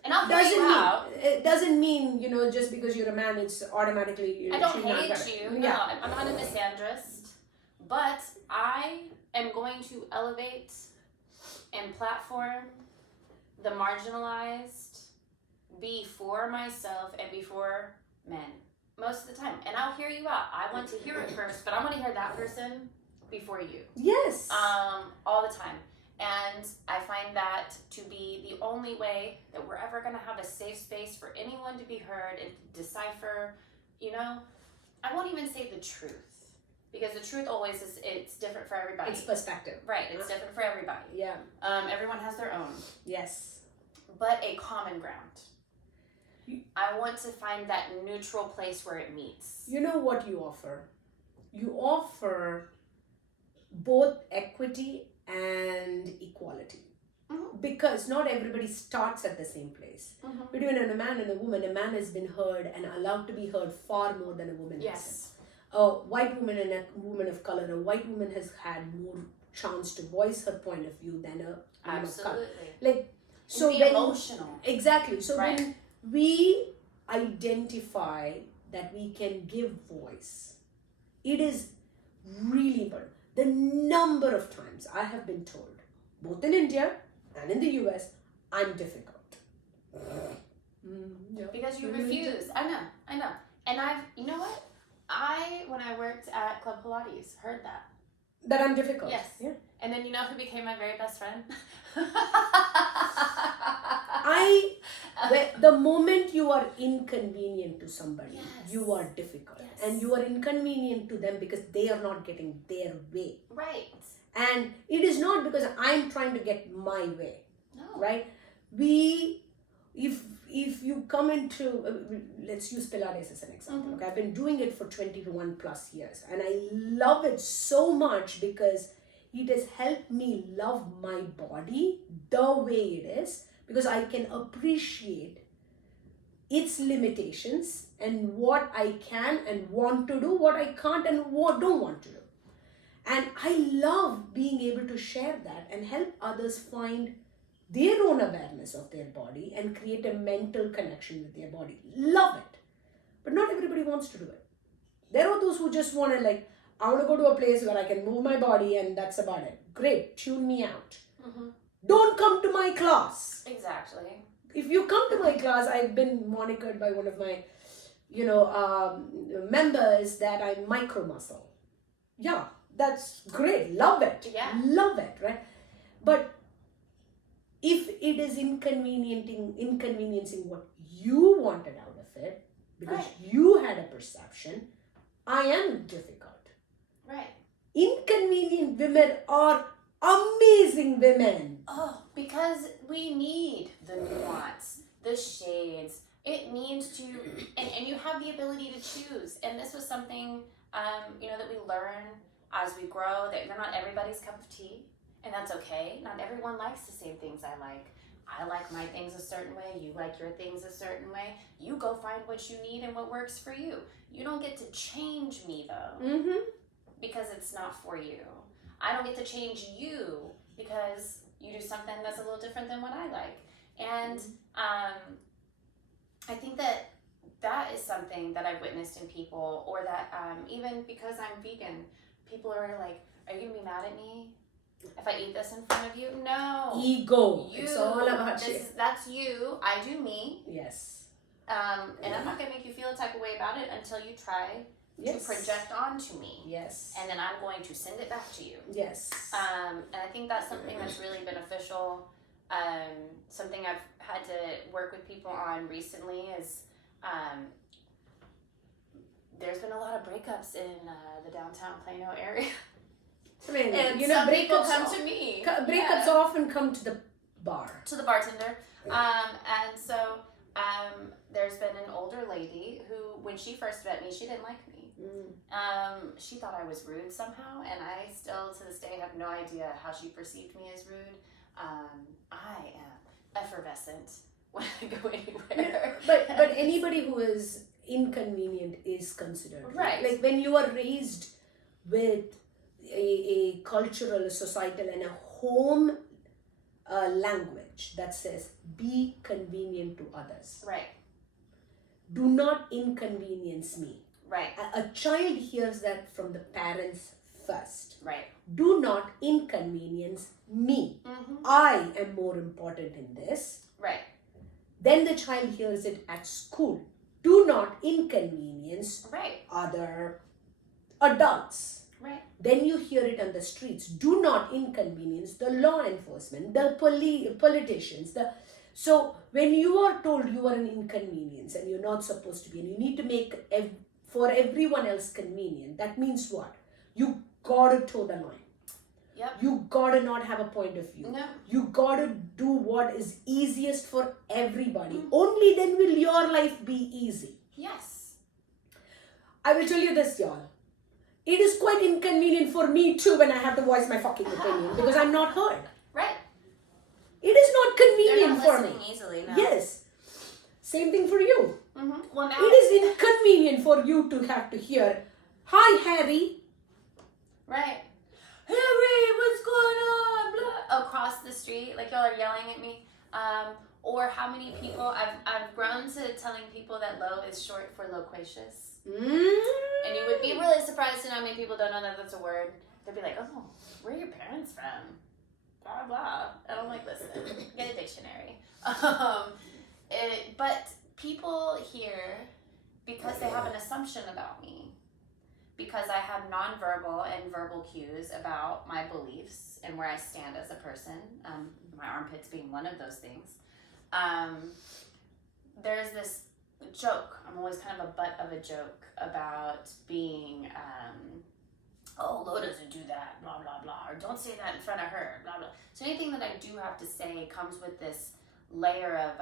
And I'll hear you out. It doesn't mean, just because you're a man, it's automatically... I don't hate you. No, I'm not a misandrist. But I am going to elevate and platform the marginalized before myself and before men. Most of the time. And I'll hear you out. I want to hear it first, but I want to hear that person before you. Yes. All the time. And I find that to be the only way that we're ever going to have a safe space for anyone to be heard and decipher, I won't even say the truth. Because the truth always is, it's different for everybody. It's perspective. Right, it's different for everybody. Yeah. Everyone has their own. Yes. But a common ground. I want to find that neutral place where it meets. You know what you offer? You offer both equity and equality. Because not everybody starts at the same place. Between a man and a woman, a man has been heard and allowed to be heard far more than a woman has. A white woman and a woman of color, a white woman has had more chance to voice her point of view than a woman of color. So be emotional. Exactly. So when we identify that we can give voice, it is really important. The number of times I have been told, both in India and in the US, I'm difficult. Because you refuse. I know. And you know what? When I worked at Club Pilates, heard that. That I'm difficult. Yes. Yeah. And then you know who became my very best friend? The moment you are inconvenient to somebody, you are difficult. Yes. And you are inconvenient to them because they are not getting their way. Right. And it is not because I'm trying to get my way. No. Right? If you come into, let's use Pilates as an example. Okay? I've been doing it for 21 plus years. And I love it so much because it has helped me love my body the way it is. Because I can appreciate its limitations and what I can and want to do, what I can't and what don't want to do. And I love being able to share that and help others find their own awareness of their body and create a mental connection with their body. Love it. But not everybody wants to do it. There are those who just want to I want to go to a place where I can move my body and that's about it. Great, tune me out. Don't come to my class. Exactly. If you come to my class, I've been monikered by one of my, members that I micro muscle. Yeah, that's great. Love it. Yeah. Love it, right? But if it is inconveniencing what you wanted out of it, because you had a perception, I am difficult. Right. Inconvenient women are amazing women. Oh, because we need the nuance, the shades. It needs to, and you have the ability to choose. And this was something, that we learn as we grow, that you're not everybody's cup of tea, and that's okay. Not everyone likes the same things I like. I like my things a certain way. You like your things a certain way. You go find what you need and what works for you. You don't get to change me, though, because it's not for you. I don't get to change you because you do something that's a little different than what I like. And I think that is something that I've witnessed in people, or that even because I'm vegan, people are like, are you going to be mad at me if I eat this in front of you? No. Ego. You, it's all about you. That's you. I do me. Yes. And I'm not going to make you feel a type of way about it until you try to project onto me. Yes. And then I'm going to send it back to you. Yes. And I think that's something that's really beneficial. Something I've had to work with people on recently is there's been a lot of breakups in the downtown Plano area. I mean, and some people breakups come to me. Breakups often come to the bar. To the bartender. And so there's been an older lady who, when she first met me, she didn't like me. She thought I was rude somehow, and I still to this day have no idea how she perceived me as rude. I am effervescent when I go anywhere. But anybody who is inconvenient is considered rude. Right. Like when you are raised with a cultural, societal, and a home language that says be convenient to others. Right. Do not inconvenience me. Right. A child hears that from the parents first. Right. Do not inconvenience me. I am more important in this. Right. Then the child hears it at school. Do not inconvenience other adults. Right. Then you hear it on the streets. Do not inconvenience the law enforcement, the politicians. So when you are told you are an inconvenience and you're not supposed to be, and you need to make for everyone else convenient, that means what? You gotta toe the line. Yep. You gotta not have a point of view. No. You gotta do what is easiest for everybody. Only then will your life be easy. Yes. I will tell you this, y'all. It is quite inconvenient for me too when I have to voice my fucking opinion because I'm not heard. Right. It is not convenient They're not for me. listening easily, no. Yes. Same thing for you. Well, now It is inconvenient for you to have to hear, "Hi, Harry." Right. Harry, what's going on? Blah. Across the street, like y'all are yelling at me. Or how many people I've grown to telling people that low is short for loquacious. And you would be really surprised to know how many people don't know that that's a word. They'd be like, "Oh, where are your parents from?" Blah blah. And I'm like, "Listen, get a dictionary." But people here, because they have an assumption about me, because I have nonverbal and verbal cues about my beliefs and where I stand as a person, my armpits being one of those things, there's this joke. I'm always kind of a butt of a joke about being, oh, Lo doesn't do that, blah, blah, blah, or don't say that in front of her, blah, blah. So anything that I do have to say comes with this layer of,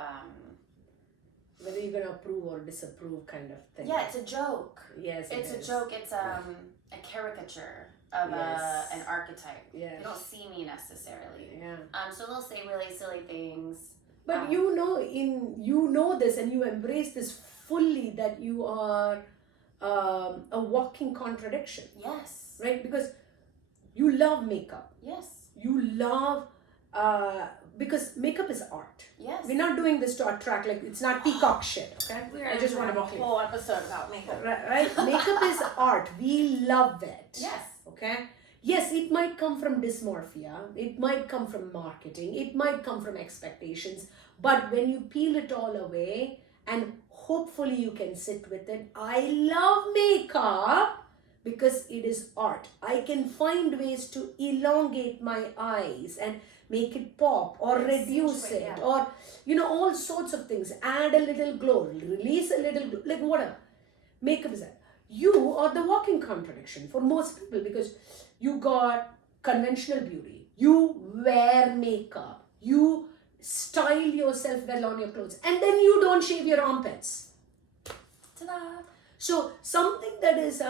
whether you're going to approve or disapprove kind of thing. yeah, it's a joke. Yes, It's a joke. It's a caricature of an archetype. Yes. They don't see me necessarily. Yeah. So they'll say really silly things. But you know this and you embrace this fully that you are a walking contradiction. Yes. Right? Because you love makeup. Yes. You love because makeup is art. Yes. We're not doing this to attract, like it's not peacock shit, okay? I just want to have a whole episode about makeup. Right? Makeup is art. We love it. Yes. Okay? Yes, it might come from dysmorphia. It might come from marketing. It might come from expectations. But when you peel it all away and hopefully you can sit with it. I love makeup because it is art. I can find ways to elongate my eyes and make it pop or reduce it or, all sorts of things. Add a little glow, release a little, like whatever. Makeup is that. You are the walking contradiction for most people because you got conventional beauty, You wear makeup. You style yourself well on your clothes. And then you don't shave your armpits. Ta-da! So something that is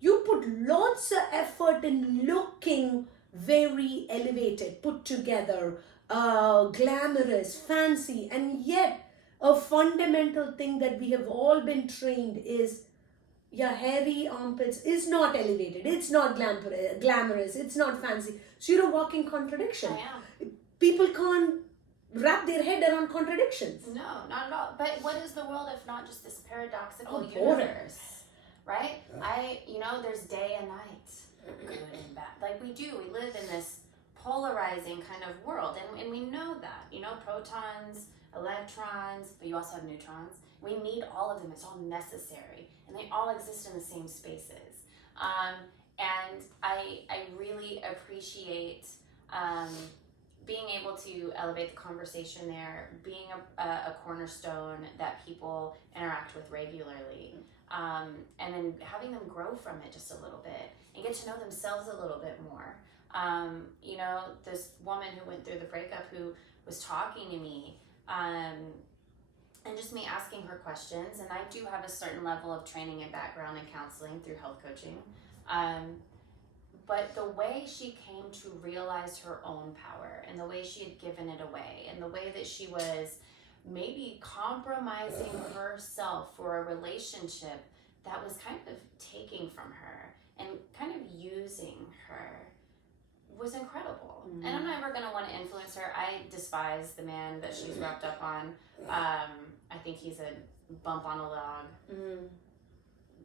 you put lots of effort in looking very elevated, put together, glamorous, fancy, and yet a fundamental thing that we have all been trained is, hairy armpits is not elevated, it's not glamorous, it's not fancy. So you're a walking contradiction. I am. People can't wrap their head around contradictions. No, not at all. But what is the world if not just this paradoxical boring. universe? Right? There's day and night, good and bad. Like we live in this polarizing kind of world, and we know that. Protons, electrons, but you also have neutrons. We need all of them. It's all necessary, and they all exist in the same spaces. And I really appreciate being able to elevate the conversation there, being a cornerstone that people interact with regularly, and then having them grow from it just a little bit and get to know themselves a little bit more. This woman who went through the breakup who was talking to me, and just me asking her questions, and I do have a certain level of training and background in counseling through health coaching. But the way she came to realize her own power and the way she had given it away and the way that she was maybe compromising herself for a relationship that was kind of taking from her and kind of using her was incredible. Mm-hmm. And I'm never going to want to influence her. I despise the man that she's wrapped up on. I think he's a bump on a log,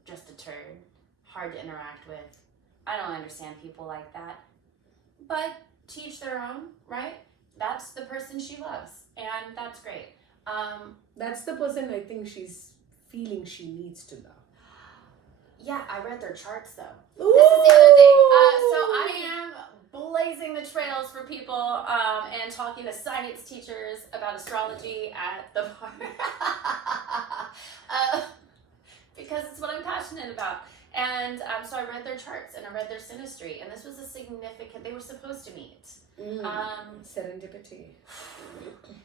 just a turd, hard to interact with. I don't understand people like that. But to each their own, right? That's the person she loves, and that's great. That's the person I think she's feeling she needs to love. Yeah, I read their charts though. Ooh! This is the other thing. So I am blazing the trails for people and talking to science teachers about astrology at the bar. Because it's what I'm passionate about. And so I read their charts and I read their synastry, and this was a significant, they were supposed to meet. Serendipity.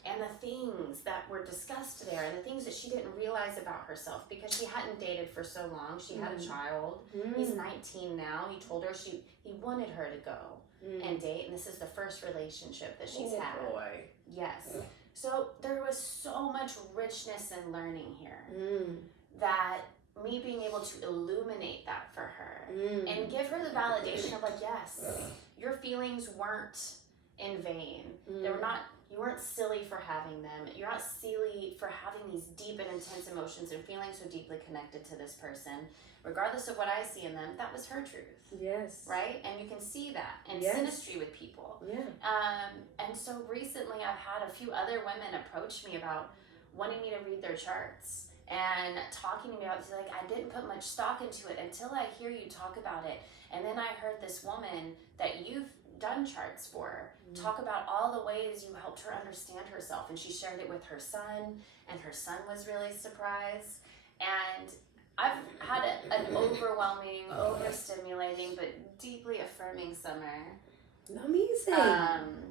And the things that were discussed there, and the things that she didn't realize about herself because she hadn't dated for so long. She had a child. He's 19 now. He told her he wanted her to go and date, and this is the first relationship that she's had. Oh boy. Yes. So there was so much richness and learning here that me being able to illuminate that for her and give her the validation of like, yes, your feelings weren't in vain. They were not, you weren't silly for having them. You're not silly for having these deep and intense emotions and feeling so deeply connected to this person. Regardless of what I see in them, that was her truth. Yes. Right? And you can see that in synastry with people. Yeah. And so recently I've had a few other women approach me about wanting me to read their charts and talking to me about it. Like, I didn't put much stock into it until I hear you talk about it. And then I heard this woman that you've done charts for talk about all the ways you helped her understand herself, and she shared it with her son, and her son was really surprised. And I've had an overwhelming, overstimulating, but deeply affirming summer. Amazing.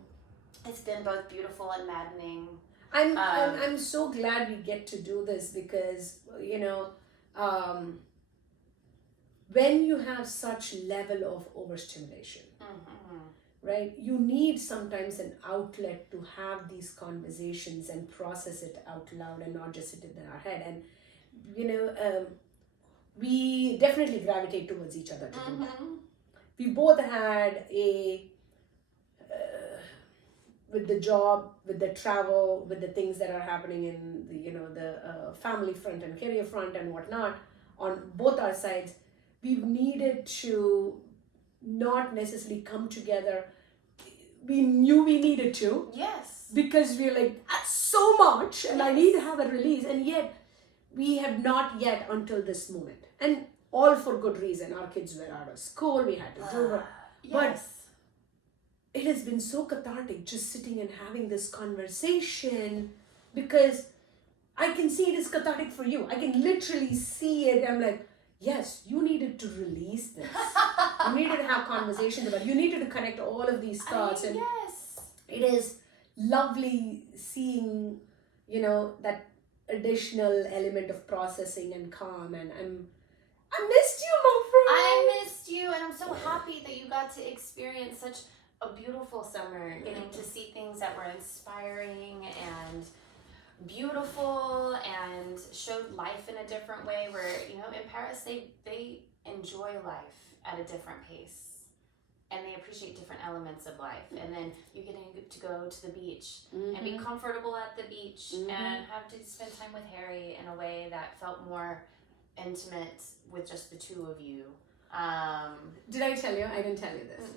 It's been both beautiful and maddening. I'm so glad we get to do this because, when you have such level of overstimulation, right, you need sometimes an outlet to have these conversations and process it out loud and not just sit in our head. And, we definitely gravitate towards each other to do that. We both had with the job, with the travel, with the things that are happening in the family front and career front and whatnot, on both our sides, we've needed to not necessarily come together. We knew we needed to. Yes. Because we're like, that's so much, and I need to have a release, and yet we have not yet until this moment. And all for good reason. Our kids were out of school, we had to do it. But it has been so cathartic just sitting and having this conversation, because I can see it is cathartic for you. I can literally see it. I'm like, yes, you needed to release this. You needed to have conversations about it. You needed to connect all of these thoughts. And yes. it is lovely seeing, that additional element of processing and calm. And I missed you, my friend. I missed you, and I'm so happy that you got to experience such a beautiful summer, getting to see things that were inspiring and beautiful and showed life in a different way, where in Paris they enjoy life at a different pace and they appreciate different elements of life. And then you're getting to go to the beach and be comfortable at the beach and have to spend time with Harry in a way that felt more intimate with just the two of you. Did I tell you? I didn't tell you this.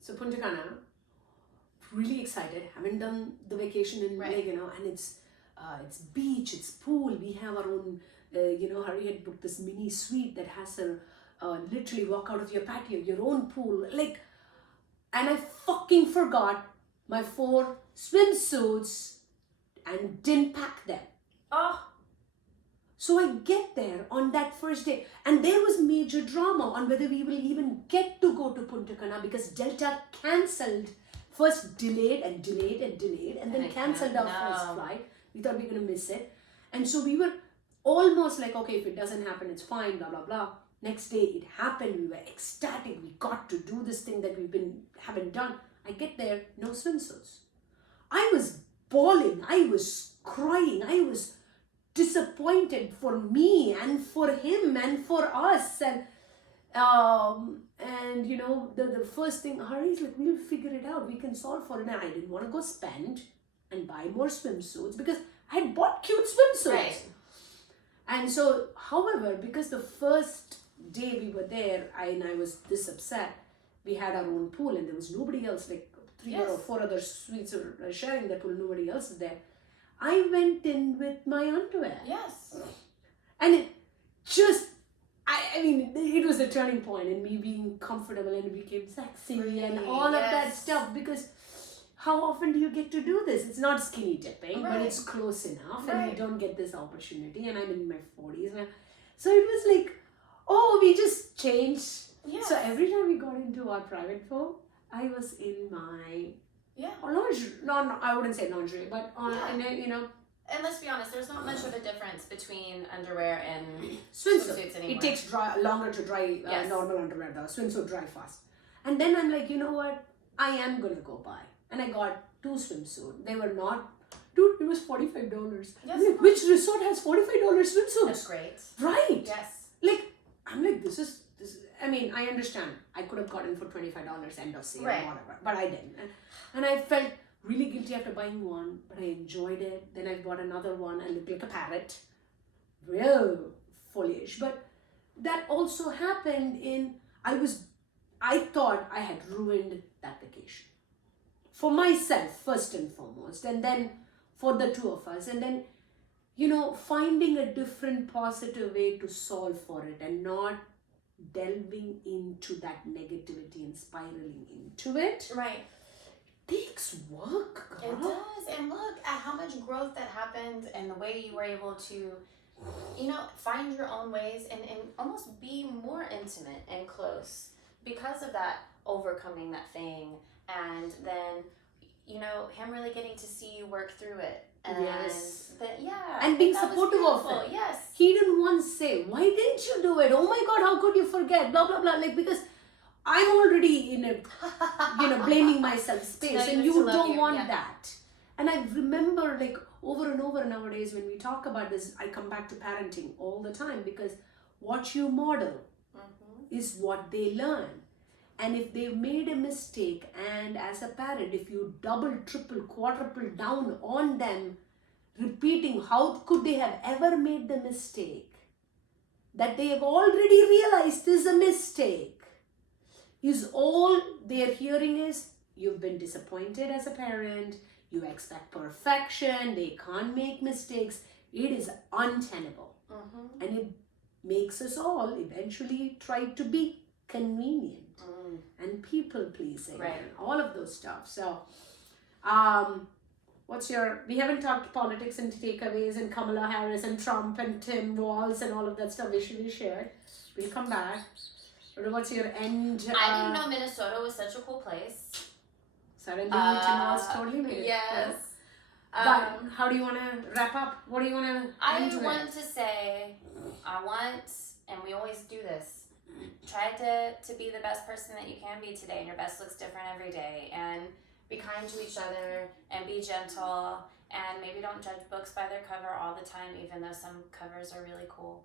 So Punta Cana, really excited. Haven't done the vacation in and it's beach, it's pool. We have our own, Harry had booked this mini suite that has a literally walk out of your patio, your own pool. And I fucking forgot my 4 swimsuits and didn't pack them. Oh. So I get there on that first day, and there was major drama on whether we will even get to go to Punta Cana because Delta cancelled. First delayed, and then cancelled our first flight. We thought we were going to miss it. And so we were almost like, okay, if it doesn't happen, it's fine, blah, blah, blah. Next day, it happened. We were ecstatic. We got to do this thing that haven't done. I get there, no swimsuits. I was bawling. I was crying. I was disappointed for me and for him and for us. And the first thing, Harry's like, we'll figure it out. We can solve for it. And I didn't want to go spend and buy more swimsuits because I had bought cute swimsuits. Right. And so, however, because the first day we were there, I was this upset, we had our own pool and there was nobody else, like 3 or 4 other suites are sharing the pool, nobody else is there. I went in with my underwear. Yes. And it just, it was a turning point in me being comfortable and it became sexy and all of that stuff, because how often do you get to do this? It's not skinny dipping, but it's close enough and we don't get this opportunity, and I'm in my 40s now. So it was like, we just changed. Yes. So every time we got into our private pool, I was in my lingerie. No, I wouldn't say lingerie, but And let's be honest, there's not much of a difference between underwear and swimsuits anymore. It takes longer to dry normal underwear though. Swimsuit dry fast. And then I'm like, you know what? I am gonna go buy. And I got 2 swimsuits. They were not, dude, it was $45. Yes, which resort has $45 swimsuits? That's great. Right. Yes. I'm like, this. I understand. I could have gotten for $25 end of sale or whatever, but I didn't. And I felt really guilty after buying one, but I enjoyed it. Then I bought another one. I looked like a parrot. Real foolish. But that also happened I thought I had ruined that vacation. For myself, first and foremost, and then for the 2 of us. And then, finding a different positive way to solve for it and not delving into that negativity and spiraling into it. Right. Takes work, girl. It does. And look at how much growth that happened and the way you were able to, find your own ways and almost be more intimate and close because of that, overcoming that thing. And then, him really getting to see you work through it. And and being supportive of it. Yes. He didn't once say, why didn't you do it? Oh my God, how could you forget? Blah, blah, blah. Because I'm already in a, blaming myself space, and you don't want that. And I remember, over and over nowadays when we talk about this, I come back to parenting all the time, because what you model is what they learn. And if they've made a mistake, and as a parent, if you double, triple, quadruple down on them, repeating how could they have ever made the mistake, that they have already realized is a mistake, is all they're hearing is, you've been disappointed as a parent, you expect perfection, they can't make mistakes. It is untenable. And it makes us all eventually try to be convenient and people pleasing and all of those stuff. So we haven't talked politics and takeaways and Kamala Harris and Trump and Tim Walz and all of that stuff we shared. We'll come back. What's your end? I didn't know Minnesota was such a cool place. Tim Walz totally made it. Yes. But how do you want to wrap up? What do you want to I want to say, and we always do this, try to be the best person that you can be today, and your best looks different every day, and be kind to each other, and be gentle, and maybe don't judge books by their cover all the time, even though some covers are really cool.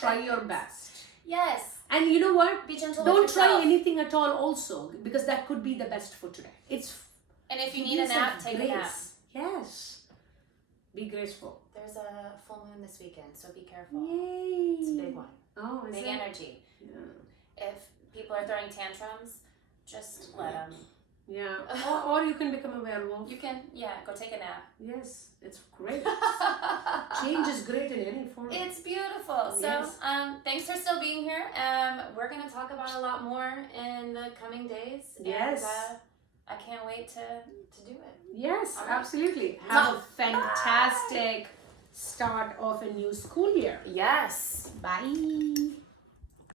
Try your best. Yes. And you know what? Be gentle Don't with yourself. try anything at all also, because that could be the best for today. And if you need a nap, take a nap. Yes. Be graceful. There's a full moon this weekend, so be careful. Yay. It's a big one. Oh, is big it? energy. Yeah. If people are throwing tantrums, just let them. Yeah. Or you can become a werewolf. You can, go take a nap. Yes, it's great. Change is great in any form. It's beautiful. So, Yes. Thanks for still being here. We're going to talk about a lot more in the coming days. Yes. And, I can't wait to do it. Yes, All right. absolutely. Have a fantastic start of a new school year. Yes. Bye.